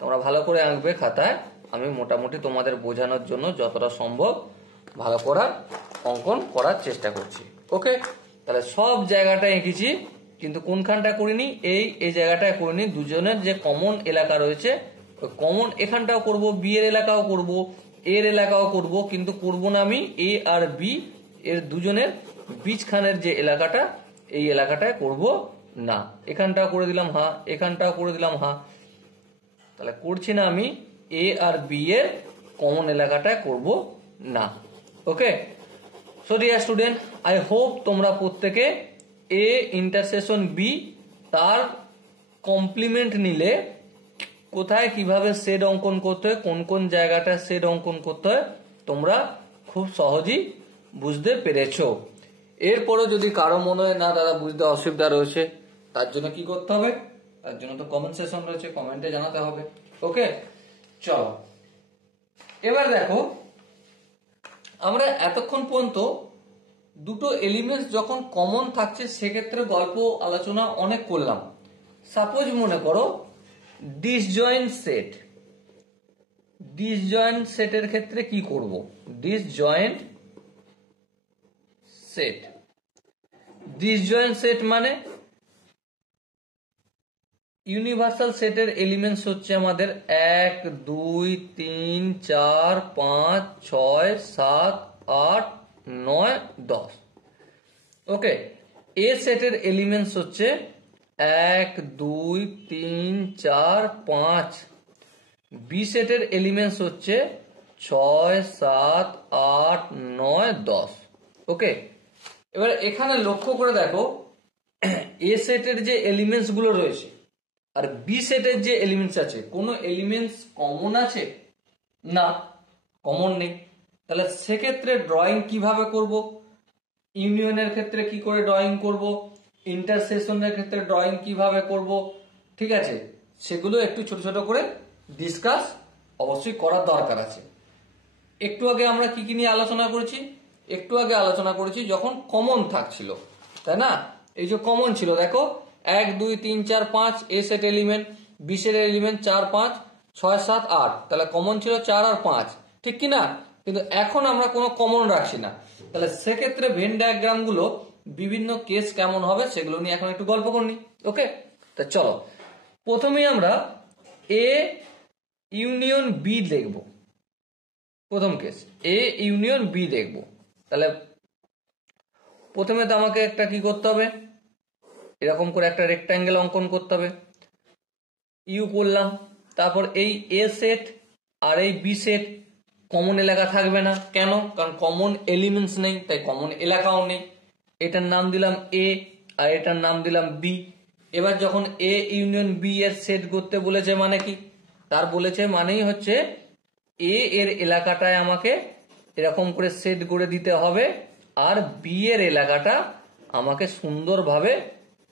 তোমরা ভালো করে আঁকবে খাতায়, আমি মোটামুটি তোমাদের বোঝানোর জন্য যতটা সম্ভব ভালো করার অঙ্কন করার চেষ্টা করছি। ওকে, তাহলে সব জায়গাটা এঁকেছি, কিন্তু কোনখানটা করিনি? এই জায়গাটায় করিনি। দুজনের যে কমন এলাকা রয়েছে, কমন এখানটাও করব, বি এর এলাকাও করব, এর এলাকাও করব, কিন্তু করব না আমি এ আর বি এর দুজনের বীজখানের যে এলাকাটা, এই এলাকাটায় করব না। এখানটাও করে দিলাম হ্যাঁ, এখানটাও করে দিলাম হ্যাঁ। তাহলে করছি না আমি এ আর বি এর কমন এলাকাটায় করব না। Okay, so dear student, I hope তোমরা প্রত্যেকে এ ইন্টারসেকশন বি তার কমপ্লিমেন্ট নিলে কোথায় কিভাবে সেট অঙ্কন করতে হয়, কোন কোন জায়গাটা সেট অঙ্কন করতে হয় তোমরা খুব সহজেই বুঝতে পেরেছো। এরপরে যদি কারো মনে হয় না দাদা বুঝতে অসুবিধা রয়েছে, তার জন্য কি করতে হবে? তার জন্য তো কমেন্ট সেকশন রয়েছে, কমেন্টে জানাতে হবে। ওকে, চলো এবার দেখো, আমরা এতক্ষণ পর্যন্ত দুটো এলিমেন্টস যখন কমন থাকছে সেক্ষেত্রে গল্প আলোচনা অনেক করলাম। সাপোজ মনে করো ডিসজয়েন্ট সেট, ডিসজয়েন্ট সেটের ক্ষেত্রে কি করব? ডিসজয়েন্ট সেট, ডিসজয়েন্ট সেট মানে ইউনিভার্সাল সেটের এলিমেন্টস হচ্ছে আমাদের 1 2 3 4 5 6 7 8 9 10। ওকে, এ সেটের এলিমেন্টস হচ্ছে 1 2 3 4 5। বি সেটের এলিমেন্টস হচ্ছে 6 7 8 9 10। ওকে, এবার এখানে লক্ষ্য করে দেখো এ সেটের যে এলিমেন্টস গুলো রয়েছে আর বি সেটের যে এলিমেন্টস আছে, কোনো এলিমেন্টস কমন আছে? না, কমন নেই। তাহলে সেক্ষেত্রে ড্রয়িং কিভাবে করব? ইউনিয়নের ক্ষেত্রে কি করে ড্রয়িং করব, ইন্টারসেকশনের ক্ষেত্রে ড্রয়িং কিভাবে করব, ঠিক আছে, সেগুলো একটু ছোট ছোট করে ডিসকাস অবশ্যই করার দরকার আছে। একটু আগে আমরা কি কি নিয়ে আলোচনা করেছি? একটু আগে আলোচনা করেছি যখন কমন থাকছিল, তাই না? এই যে কমন ছিল, দেখো 1 2 3 4 5 A set element, B set element 4 5 6 7 8, তাহলে কমন ছিল 4 আর 5, ঠিক কি না? কিন্তু এখন আমরা কোনো কমন রাখছি না, তাহলে সেক্ষেত্রে ভেন ডায়াগ্রাম গুলো বিভিন্ন কেস কেমন হবে সেগুলো নিয়ে এখন একটু গল্প করি। ওকে, তা চলো প্রথমেই আমরা এ ইউনিয়ন বি দেখব। প্রথম কেস এ ইউনিয়ন বি দেখব। তাহলে প্রথমে তো আমাকে একটা কি করতে হবে, এরকম করে একটা রেক্টাঙ্গেল অঙ্কন করতে হবে। ইউ করলাম, তারপর এই এ সেট আর এই বি সেট কমন এলাকা থাকবে না। কেন? কারণ কমন এলিমেন্টস নেই, তাই কমন এলাকাও নেই। এটার নাম দিলাম এ আর এটার নাম দিলাম বি। এবার যখন এ ইউনিয়ন বি এর সেট করতে বলেছে মানে কি? তার বলেছে মানেই হচ্ছে এ এর এলাকাটায় আমাকে এরকম করে সেট করে দিতে হবে আর বি এর এলাকাটা আমাকে সুন্দরভাবে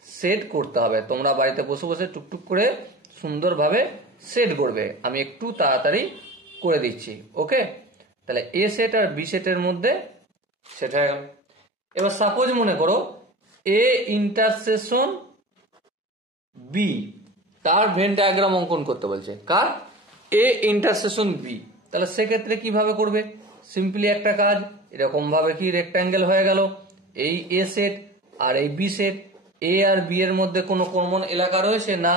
সেট করতে হবে। তোমরা বাড়িতে বসে বসে টুকটুক করে সুন্দরভাবে সেট করবে, আমি একটু তাড়াতাড়ি করে দিচ্ছি। ওকে, তাহলে এ সেট আর বি সেটের মধ্যে সেট হয়ে গেল। এবার সাপোজ মনে করো এ ইন্টারসেকশন বি, তার ভেন ডায়াগ্রাম অঙ্কন করতে বলছে। কার? A intersection B. তাহলে সেক্ষেত্রে কিভাবে করবে? সিম্পলি একটা কাজ, এরকম ভাবে কি রেক্টাঙ্গেল হয়ে গেল, এই এ সেট আর এই বি সেট, এ আর বি এর মধ্যে কোনো কমন এলাকা রয়েছে? না,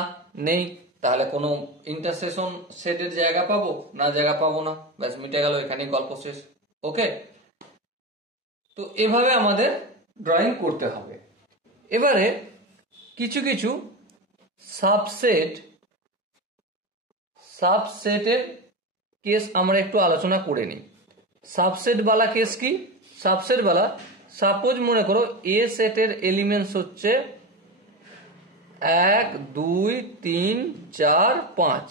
নেই। তাহলে কোনো ইন্টারসেকশন সেটের জায়গা পাবো না? জায়গা পাবো না। ব্যাস মিটে গেল, এখানেই গল্প শেষ। ওকে, তো এভাবে আমাদের ড্রয়িং করতে হবে। এবারে কিছু কিছু সাবসেটের কেস আমরা একটু আলোচনা করে নিই। সাবসেট বালা কেস কি? সাবসেট বালা, সাপোজ মনে করো এ সেটের এলিমেন্টস হচ্ছে 1 2 3 4 5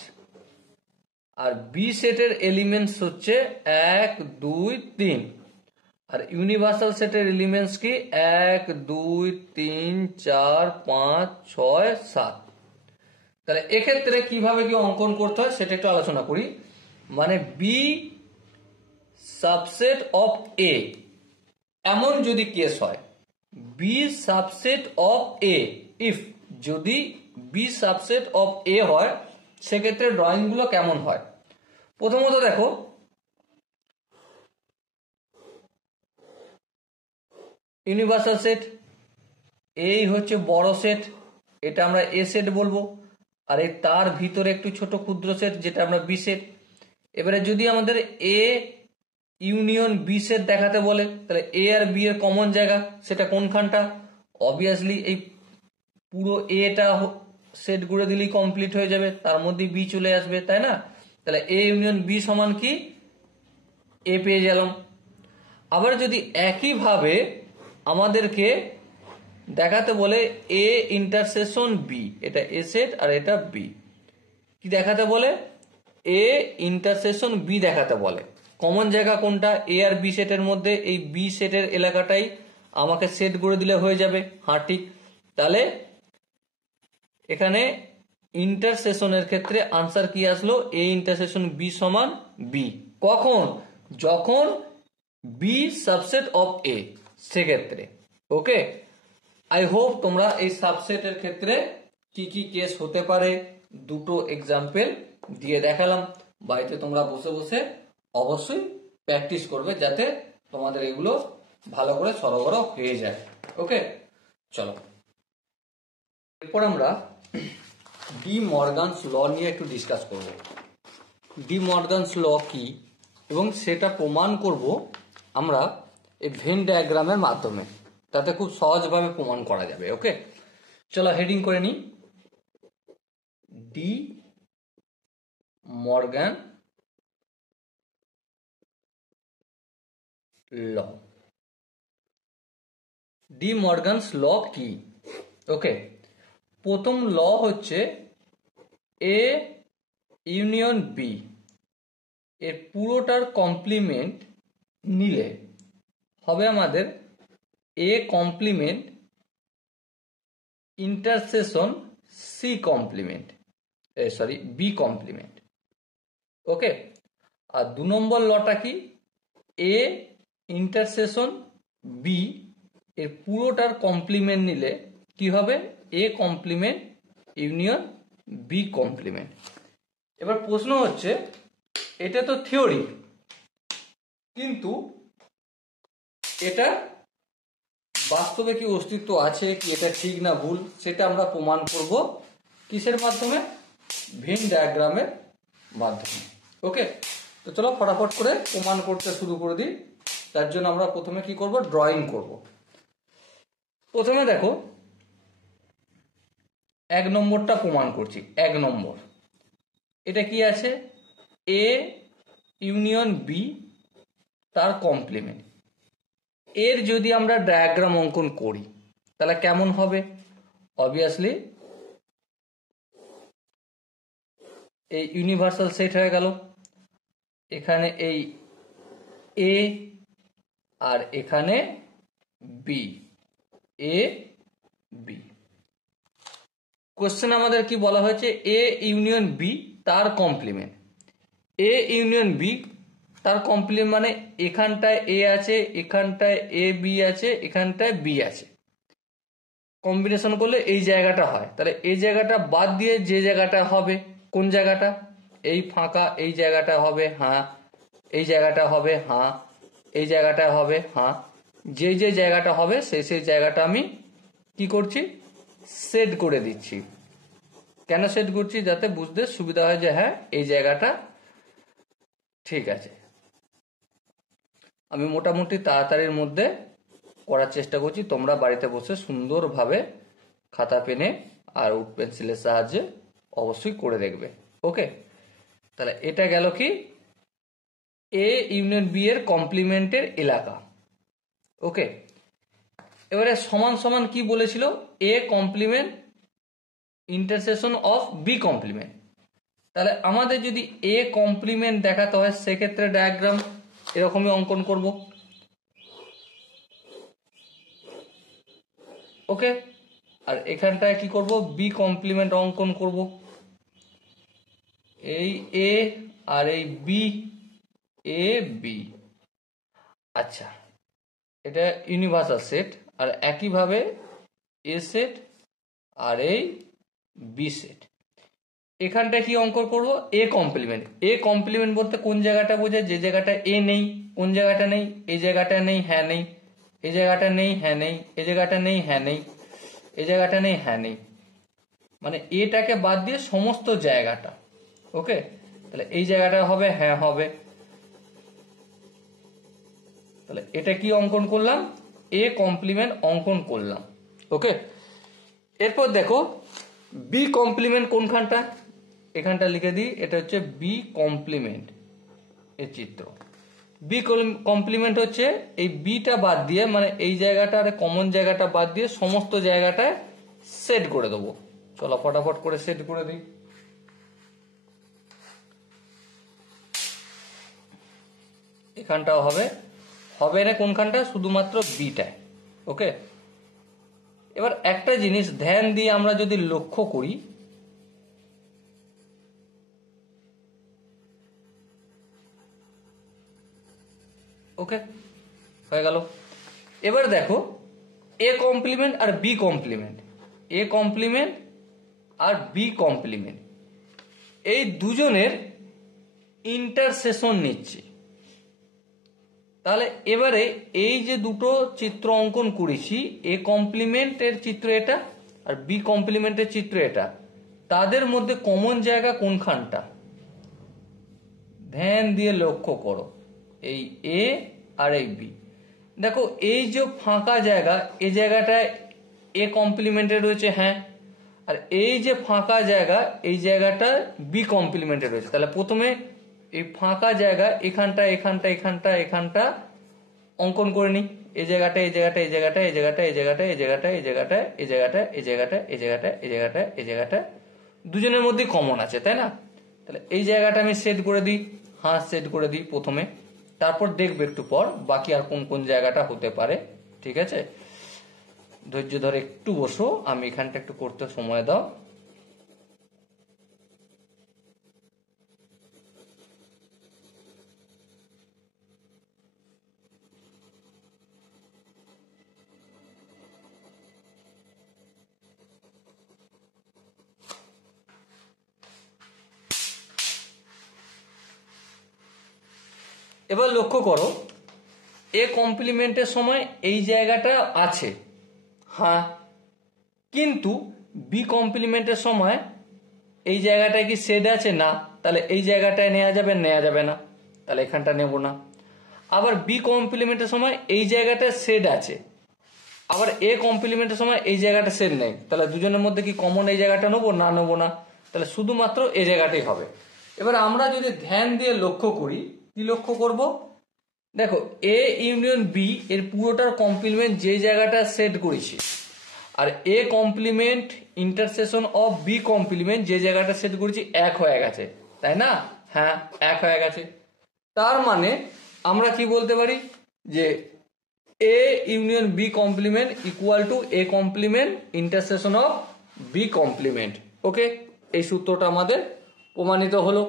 আর বি সেটের এলিমেন্টস হচ্ছে 1 2 3 আর ইউনিভার্সাল সেটের এলিমেন্টস কি 1 2 3 4 5 6 7। তাহলে এক্ষেত্রে কিভাবে কি অঙ্কন করতে হয় সেটা একটু আলোচনা করি। মানে বি সাবসেট অফ এ, এমন যদি কেস হয় B subset of A, if যদি বি সাবসেট অফ এ হয় সেক্ষেত্রে ড্রয়িং গুলো কেমন হয়? প্রথমত দেখো ইউনিভার্সাল সেট, এই হচ্ছে বড় সেট, এটা আমরা এ সেট বলবো, আর এই তার ভিতরে একটু ছোট ক্ষুদ্র সেট যেটা আমরা বি সেট। এবারে যদি আমাদের এ ইউনিয়ন বি সেট দেখাতে বলে তাহলে এ আর বি এর কমন জায়গা সেটা কোনখানটা? অবভিয়াসলি এই পুরো এটা সেট করে দিলেই কমপ্লিট হয়ে যাবে, তার মধ্যে বি চলে আসবে, তাই না? তাহলে এ ইউনিয়ন বি সমান কি? এ পেয়ে গেলাম। আবার যদি একইভাবে আমাদেরকে দেখাতে বলে এ ইন্টারসেকশন বি, এটা এ সেট আর এটা বি, কি দেখাতে বলে? এ ইন্টারসেকশন বি দেখাতে বলে। কমন জায়গা কোনটা? এ আর বি সেটের মধ্যে এই বি সেটের এলাকাটাই আমাকে সেট করে দিলে হয়ে যাবে। হ্যাঁ ঠিক, তাহলে এখানে ইন্টারসেকশনের ক্ষেত্রে আনসার কি আসলো? এ ইন্টারসেকশন বি সমান বি। কখন? যখন বি সাবসেট অফ এ। সেক্ষেত্রে। ওকে, আই হোপ তোমরা এই সাবসেটের ক্ষেত্রে কি কি কেস হতে পারে দুটো এক্সাম্পল দিয়ে দেখালাম। বাড়িতে তোমরা বসে বসে অবশ্যই প্র্যাকটিস করবে যাতে তোমাদের এগুলো ভালো করে সরবরাহ হয়ে যায়। ওকে, চলো এরপর আমরা ডি মর্গানস ল নিয়ে একটু ডিসকাস করব। ডি মর্গানস ল কি এবং সেটা প্রমাণ করব আমরা এই ভেন ডায়াগ্রামের মাধ্যমে, তাতে খুব সহজভাবে প্রমাণ করা যাবে। ওকে, চলো হেডিং করে নিই, ডি মর্গান ল। ডি মর্গানস ল কি? ওকে, প্রথম ল হচ্ছে এ ইউনিয়ন বি এর পুরোটার কমপ্লিমেন্ট নিলে হবে আমাদের A complement intersection C complement, sorry B complement. Okay, আর 2 নম্বর লটা কি? এ ইন্টারসেকশন বি এর পুরোটার কমপ্লিমেন্ট নিলে কি হবে? A complement union B complement. এবার প্রশ্ন হচ্ছে, এটা তো থিওরি, কিন্তু এটা বাস্তবে কি অস্তিত্ব আছে, কি এটা ঠিক না ভুল, সেটা আমরা প্রমাণ করব কিসের মাধ্যমে? ভেন ডায়াগ্রামের মাধ্যমে। ওকে, তো চলো ফটাফট করে প্রমাণ করতে শুরু করে দিই। তার জন্য আমরা প্রথমে কি করব? ড্রয়িং করব। প্রথমে দেখো 1 নম্বরটা প্রমাণ করছি। 1 নম্বর, এটা কি আছে? এ ইউনিয়ন বি তার কমপ্লিমেন্ট। এর যদি আমরা ডায়াগ্রাম অঙ্কন করি তাহলে কেমন হবে? অবভিয়াসলি এই ইউনিভার্সাল সেট হয়ে গেল, এখানে এই এ আর এখানে বি, এ বি। কোশ্চেন আমাদের কি বলা হয়েছে? এ ইউনিয়ন বি তার কমপ্লিমেন্ট। এ ইউনিয়ন বি তার কমপ্লিমেন্ট মানে এখানটায় এ আছে, এখানটায় এ বি আছে, এখানটায় বি আছে, কম্বিনেশন করলে এই জায়গাটা হয়। তাহলে এই জায়গাটা বাদ দিয়ে যে জায়গাটা হবে, কোন জায়গাটা? এই ফাঁকা, এই জায়গাটা হবে হ্যাঁ, এই জায়গাটা হবে হ্যাঁ, এই জায়গাটা হবে হ্যাঁ। যে যে জায়গাটা হবে সেই সেই জায়গাটা আমি কি করছি? সেট করে দিচ্ছি। কেন সেট করছি? যাতে বুঝতে সুবিধা হয় যে হ্যাঁ এই জায়গাটা ঠিক আছে। আমি মোটামুটি তাড়াতাড়ির মধ্যে করার চেষ্টা করছি, তোমরা বাড়িতে বসে সুন্দরভাবে খাতা পেনে আর উড পেন্সিলের সাহায্যে অবশ্যই করে দেখবে। ওকে, তাহলে এটা গেল কি? এ ইউনিয়ন বি এর কমপ্লিমেন্টের এলাকা। ওকে, এবারে সমান সমান কি বলেছিল? A complement intersection of B complement. তাহলে আমাদের যদি এ কমপ্লিমেন্ট দেখাতে হয় সেক্ষেত্রে ডায়াগ্রাম এরকমই অঙ্কন করব। ওকে, আর এখানটায় কি করব? বি কমপ্লিমেন্ট অঙ্কন করব। এই এ আর এই বি, এ বি। আচ্ছা, এটা ইউনিভার্সাল সেট। আর একইভাবে এ সেট আর এই বি সেট। এখানটা কি অঙ্কন করব? এ কমপ্লিমেন্ট। এ কমপ্লিমেন্ট বলতে কোন জায়গাটা বোঝায়? যে জায়গাটা এ নেই। কোন জায়গাটা নেই? এই জায়গাটা নেই হ্যাঁ নেই, এই জায়গাটা নেই হ্যাঁ নেই, এই জায়গাটা নেই হ্যাঁ নেই, এই জায়গাটা নেই হ্যাঁ নেই, মানে এটাকে বাদ দিয়ে সমস্ত জায়গাটা। ওকে, তাহলে এই জায়গাটা হবে হ্যাঁ হবে। তাহলে এটা কি অঙ্কন করলাম? এ কমপ্লিমেন্ট অঙ্কন করলাম। ওকে, এরপর দেখো বি কমপ্লিমেন্ট কোনখানটা? এখানটা লিখে দিই, এটা হচ্ছে বি কমপ্লিমেন্ট এর চিত্র। বি কমপ্লিমেন্ট হচ্ছে এই বিটা বাদ দিয়ে, মানে এই জায়গাটা আর কমন জায়গাটা বাদ দিয়ে সমস্ত জায়গাটায় সেট করে দেবো। চলো ফটাফট করে সেট করে দিই। এখানটাও হবে, হবে না কোনখানটা? শুধুমাত্র বিটায়। ওকে, এবার একটা জিনিস ধ্যান দিয়ে আমরা যদি লক্ষ্য করি, ওকে হয়ে গেল। এবার দেখো এ কমপ্লিমেন্ট আর বি কমপ্লিমেন্ট, এ কমপ্লিমেন্ট আর বি কমপ্লিমেন্ট এই দুজনের ইন্টারসেকশন নিচ্ছি। তাহলে এবারে এই যে দুটো চিত্র অঙ্কন করেছি, এ কমপ্লিমেন্টের চিত্র এটা আর বি কমপ্লিমেন্টের চিত্র এটা, তাদের মধ্যে কমন জায়গা কোনখানটা ধ্যান দিয়ে লক্ষ্য করো। এই এ আর এই বি, দেখো এই যে ফাঁকা জায়গা, এই জায়গাটায় এ কমপ্লিমেন্টে রয়েছে, হ্যাঁ, আর এই যে ফাঁকা জায়গা এই জায়গাটা বি কমপ্লিমেন্টে রয়েছে। তাহলে প্রথমে এই ফাঁকা জায়গা এখানটা এখানটা এখানটা এখানটা অঙ্কন করে নিই। এই জায়গাটা এই জায়গাটা এই জায়গাটা এই জায়গাটা এই জায়গাটা এই জায়গাটা এই জায়গাটা এই জায়গাটা এই জায়গাটা এই জায়গাটা এই জায়গাটা এই জায়গাটা দুজনের মধ্যে কমন আছে, তাই না? তাহলে এই জায়গাটা আমি সেট করে দিই, হ্যাঁ সেট করে দিই প্রথমে, তারপর দেখবে একটু পর বাকি আর কোন কোন জায়গাটা হতে পারে। ঠিক আছে, ধৈর্য ধরে একটু বসো, আমি এখানটা একটু করতে সময় দাও। এবার লক্ষ্য করো এ কমপ্লিমেন্টের সময় এই জায়গাটা আছে, হ্যাঁ, কিন্তু বি কমপ্লিমেন্টের সময় এই জায়গাটায় কি শেড আছে? না। তাহলে এই জায়গাটায় নেওয়া যাবে? নেওয়া যাবে না, তাহলে এখানটা নেব না। আবার বি কমপ্লিমেন্টের সময় এই জায়গাটায় শেড আছে, আবার এ কমপ্লিমেন্টের সময় এই জায়গাটা শেড নেই, তাহলে দুজনের মধ্যে কি কমন এই জায়গাটা নেবো? না, নেবো না, তাহলে শুধুমাত্র এই জায়গাটাই হবে। এবার আমরা যদি ধ্যান দিয়ে লক্ষ্য করি, কি লক্ষ্য করব? দেখো এ ইউনিয়ন বি এর পুরোটার কমপ্লিমেন্ট যে জায়গাটা সেট করেছি, আর A complement intersection of B complement যে জায়গাটা সেট করেছি এক হয়ে গেছে, তাই না? হ্যাঁ, এক হয়ে গেছে। তার মানে আমরা কি বলতে পারি যে A union B complement equal to A complement intersection of B complement. Okay, এই সূত্রটা আমাদের প্রমাণিত হলো।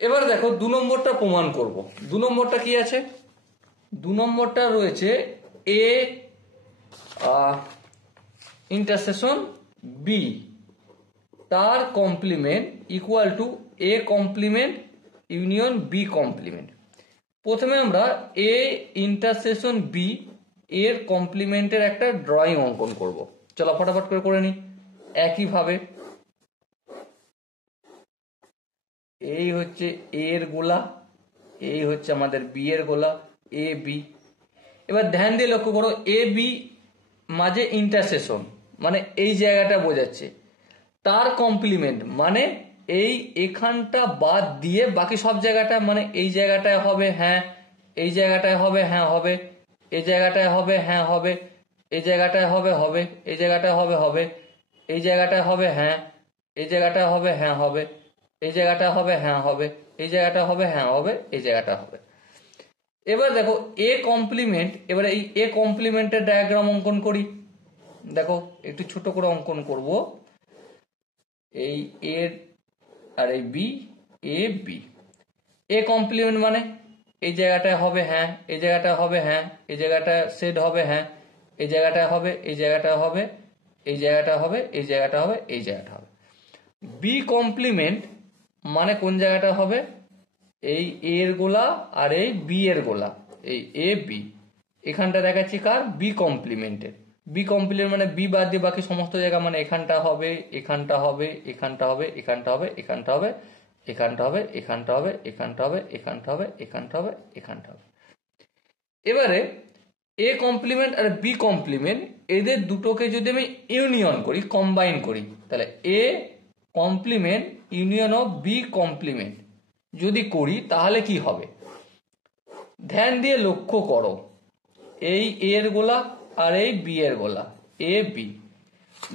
এবার দেখো 2 নম্বরটা প্রমাণ করব। 2 নম্বরটা কি আছে? 2 নম্বরটা রয়েছে এ ইন্টারসেকশন বি তার complement equal to A complement union B complement. প্রথমে আমরা এ ইন্টারসেকশন বি এর কমপ্লিমেন্টের একটা ড্রয়িং অঙ্কন করব। চলো ফটাফট করে নিই। একইভাবে এই হচ্ছে এ এর গোলা, এই হচ্ছে আমাদের বি এর গোলা, এ বি। এবার ধ্যান দিয়ে লক্ষ্য করো এ বি মাঝে ইন্টারসেকশন মানে এই জায়গাটা বোঝাচ্ছে, তার কমপ্লিমেন্ট মানে এই এখানটা বাদ দিয়ে বাকি সব জায়গাটা, মানে এই জায়গাটায় হবে হ্যাঁ, এই জায়গাটায় হবে হ্যাঁ হবে, এই জায়গাটায় হবে হ্যাঁ হবে, এই জায়গাটায় হবে হবে, এই জায়গাটায় হবে হবে, এই জায়গাটায় হবে হ্যাঁ, এই জায়গাটায় হবে হ্যাঁ হবে, এই জায়গাটা হবে হ্যাঁ হবে, এই জায়গাটা হবে হ্যাঁ হবে, এই জায়গাটা হবে। এবার দেখো এ কমপ্লিমেন্ট, এবারে এই এ কমপ্লিমেন্টের ডায়াগ্রাম অঙ্কন করি। দেখো একটু ছোট করে অঙ্কন করব। এই এ আর এই B, A B. A complement মানে এই জায়গাটায় হবে হ্যাঁ, এই জায়গাটায় হবে হ্যাঁ, এই জায়গাটা সেট হবে হ্যাঁ, এই জায়গাটায় হবে, এই জায়গাটা হবে, এই জায়গাটা হবে, এই জায়গাটা হবে, এই জায়গাটা হবে। বি কমপ্লিমেন্ট মানে কোন জায়গাটা হবে? এই এ এর গোলা আর এই বি এর গোলা, এই এ বি। এখানটা দেখাচ্ছি কার? বি কমপ্লিমেন্টের। বি কমপ্লিমেন্ট মানে বি বাদ দিয়ে বাকি সমস্ত জায়গা, মানে এখানটা হবে, এখানটা হবে, এখানটা হবে, এখানটা হবে, এখানটা হবে, এখানটা হবে, এখানটা হবে, এখানটা হবে, এখানটা হবে, এখানটা হবে, এখানটা হবে। এবারে এ কমপ্লিমেন্ট আর বি কমপ্লিমেন্ট এদের দুটোকে যদি আমি ইউনিয়ন করি, কম্বাইন করি, তাহলে A complement union of B complement যদি করি তাহলে কি হবে? ধ্যান দিয়ে লক্ষ্য করো এই এর গোলা আর এই বি এর গোলা, এ বি।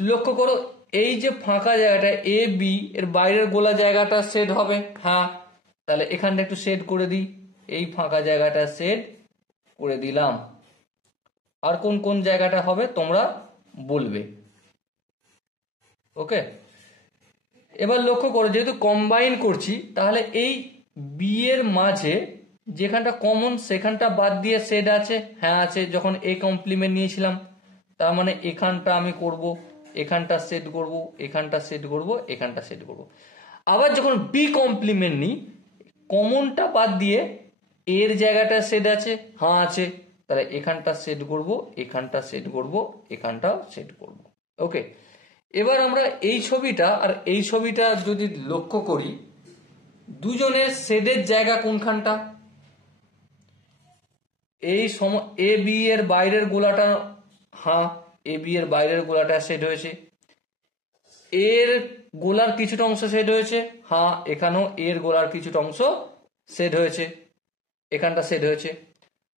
লক্ষ্য করো এই যে ফাঁকা জায়গাটা এ বি এর বাইরের গোলা জায়গাটা সেট হবে, হ্যাঁ, তাহলে এখানটা একটু সেট করে দিই, এই ফাঁকা জায়গাটা সেট করে দিলাম। আর কোন কোন জায়গাটা হবে তোমরা বলবে। ওকে, এবার লক্ষ্য করো যেহেতু কম্বাইন করছি তাহলে এই বি এর মাঝে যেখানটা কমন সেখানটা বাদ দিয়ে সেট আছে, হ্যাঁ আছে। যখন এ কমপ্লিমেন্ট নিয়েছিলাম তার মানে এখানটা আমি করব, এখানটা সেট করব, এখানটা সেট করব, এখানটা সেট করব। আবার যখন বি কমপ্লিমেন্ট নিই, কমনটা বাদ দিয়ে এর জায়গাটা সেট আছে, হ্যাঁ আছে, তাহলে এখানটা সেট করব, এখানটা সেট করব, এখানটাও সেট করব। ওকে, এবার আমরা এই ছবিটা আর এই ছবিটা যদি লক্ষ্য করি, দুজনের শেডের জায়গা কোনখানটা? এই এ বি এর বাইরের গোলাটা, হ্যাঁ এ বি এর বাইরের গোলাটা সেট হয়েছে, এর গোলার কিছুটা অংশ সেট হয়েছে, হ্যাঁ এখানেও এর গোলার কিছুটা অংশ সেট হয়েছে, এখানটা সেট হয়েছে।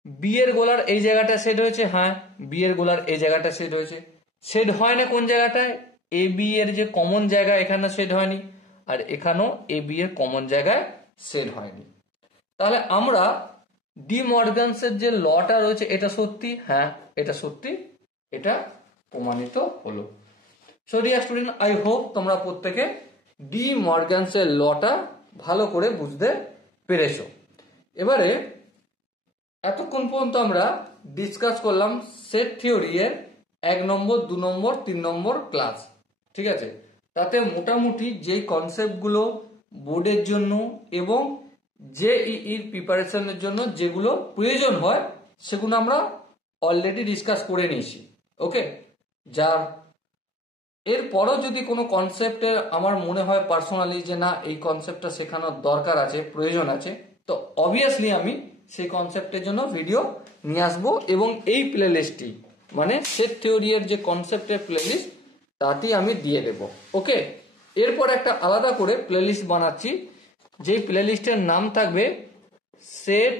বি এর গোলার এই জায়গাটা সেট হয়েছে, হ্যাঁ বি এর গোলার এই জায়গাটা সেট হয়েছে। সেট হয় না কোন জায়গাটায়? এ বি এর যে কমন জায়গা এখানে সেট হয়নি, আর এখানেও এ বি এর কমন জায়গায় সেট হয়নি। তাহলে আমরা ডি মর্গানসের যে লটা রয়েছে এটা সত্যি, হ্যাঁ এটা সত্যি, এটা প্রমাণিত হলো। So dear student, I hope তোমরা প্রত্যেকে ডি মর্গানসের লটা ভালো করে বুঝতে পেরেছো। এবারে এতক্ষণ পর্যন্ত আমরা ডিসকাস করলাম সেট থিওরি এর 1 নম্বর, 2 নম্বর, 3 নম্বর ক্লাস। ঠিক আছে, তাতে মোটামুটি যেই কনসেপ্টগুলো বোর্ডের জন্য এবং জেইইর প্রিপারেশনের জন্য যেগুলো প্রয়োজন হয় সেগুলো আমরা অলরেডি ডিসকাস করে নিয়েছি। ওকে, যার এরপরও যদি কোনো কনসেপ্টে আমার মনে হয় পার্সোনালি যে না এই কনসেপ্টটা শেখানোর দরকার আছে, প্রয়োজন আছে, তো অবভিয়াসলি আমি সেই কনসেপ্টের জন্য ভিডিও নিয়ে আসবো এবং এই প্লেলিস্টটি মানে সেট থিওরি এর যে কনসেপ্টের প্লেলিস্ট তাতেই আমি দিয়ে দেব। ওকে, এরপর একটা আলাদা করে প্লেলিস্ট বানাচ্ছি, যেই প্লেলিস্টের নাম থাকবে সেট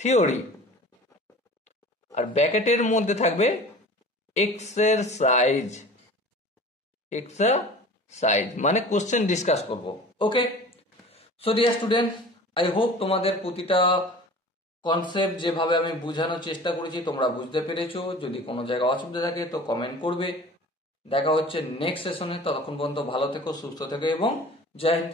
থিওরি, আর ব্র্যাকেটের মধ্যে থাকবে এক্সারসাইজ, এক্সারসাইজ মানে কোশ্চেন ডিসকাস করব। Okay, so dear student, I hope তোমাদের প্রতিটা কনসেপ্ট যেভাবে আমি বোঝানোর চেষ্টা করেছি তোমরা বুঝতে পেরেছো। যদি কোনো জায়গায় অসুবিধা থাকে তো কমেন্ট করবে। দেখা হচ্ছে নেক্সট সেশনে, ততক্ষণ পর্যন্ত ভালো থেকো, সুস্থ থেকো এবং জয় হিন্দ।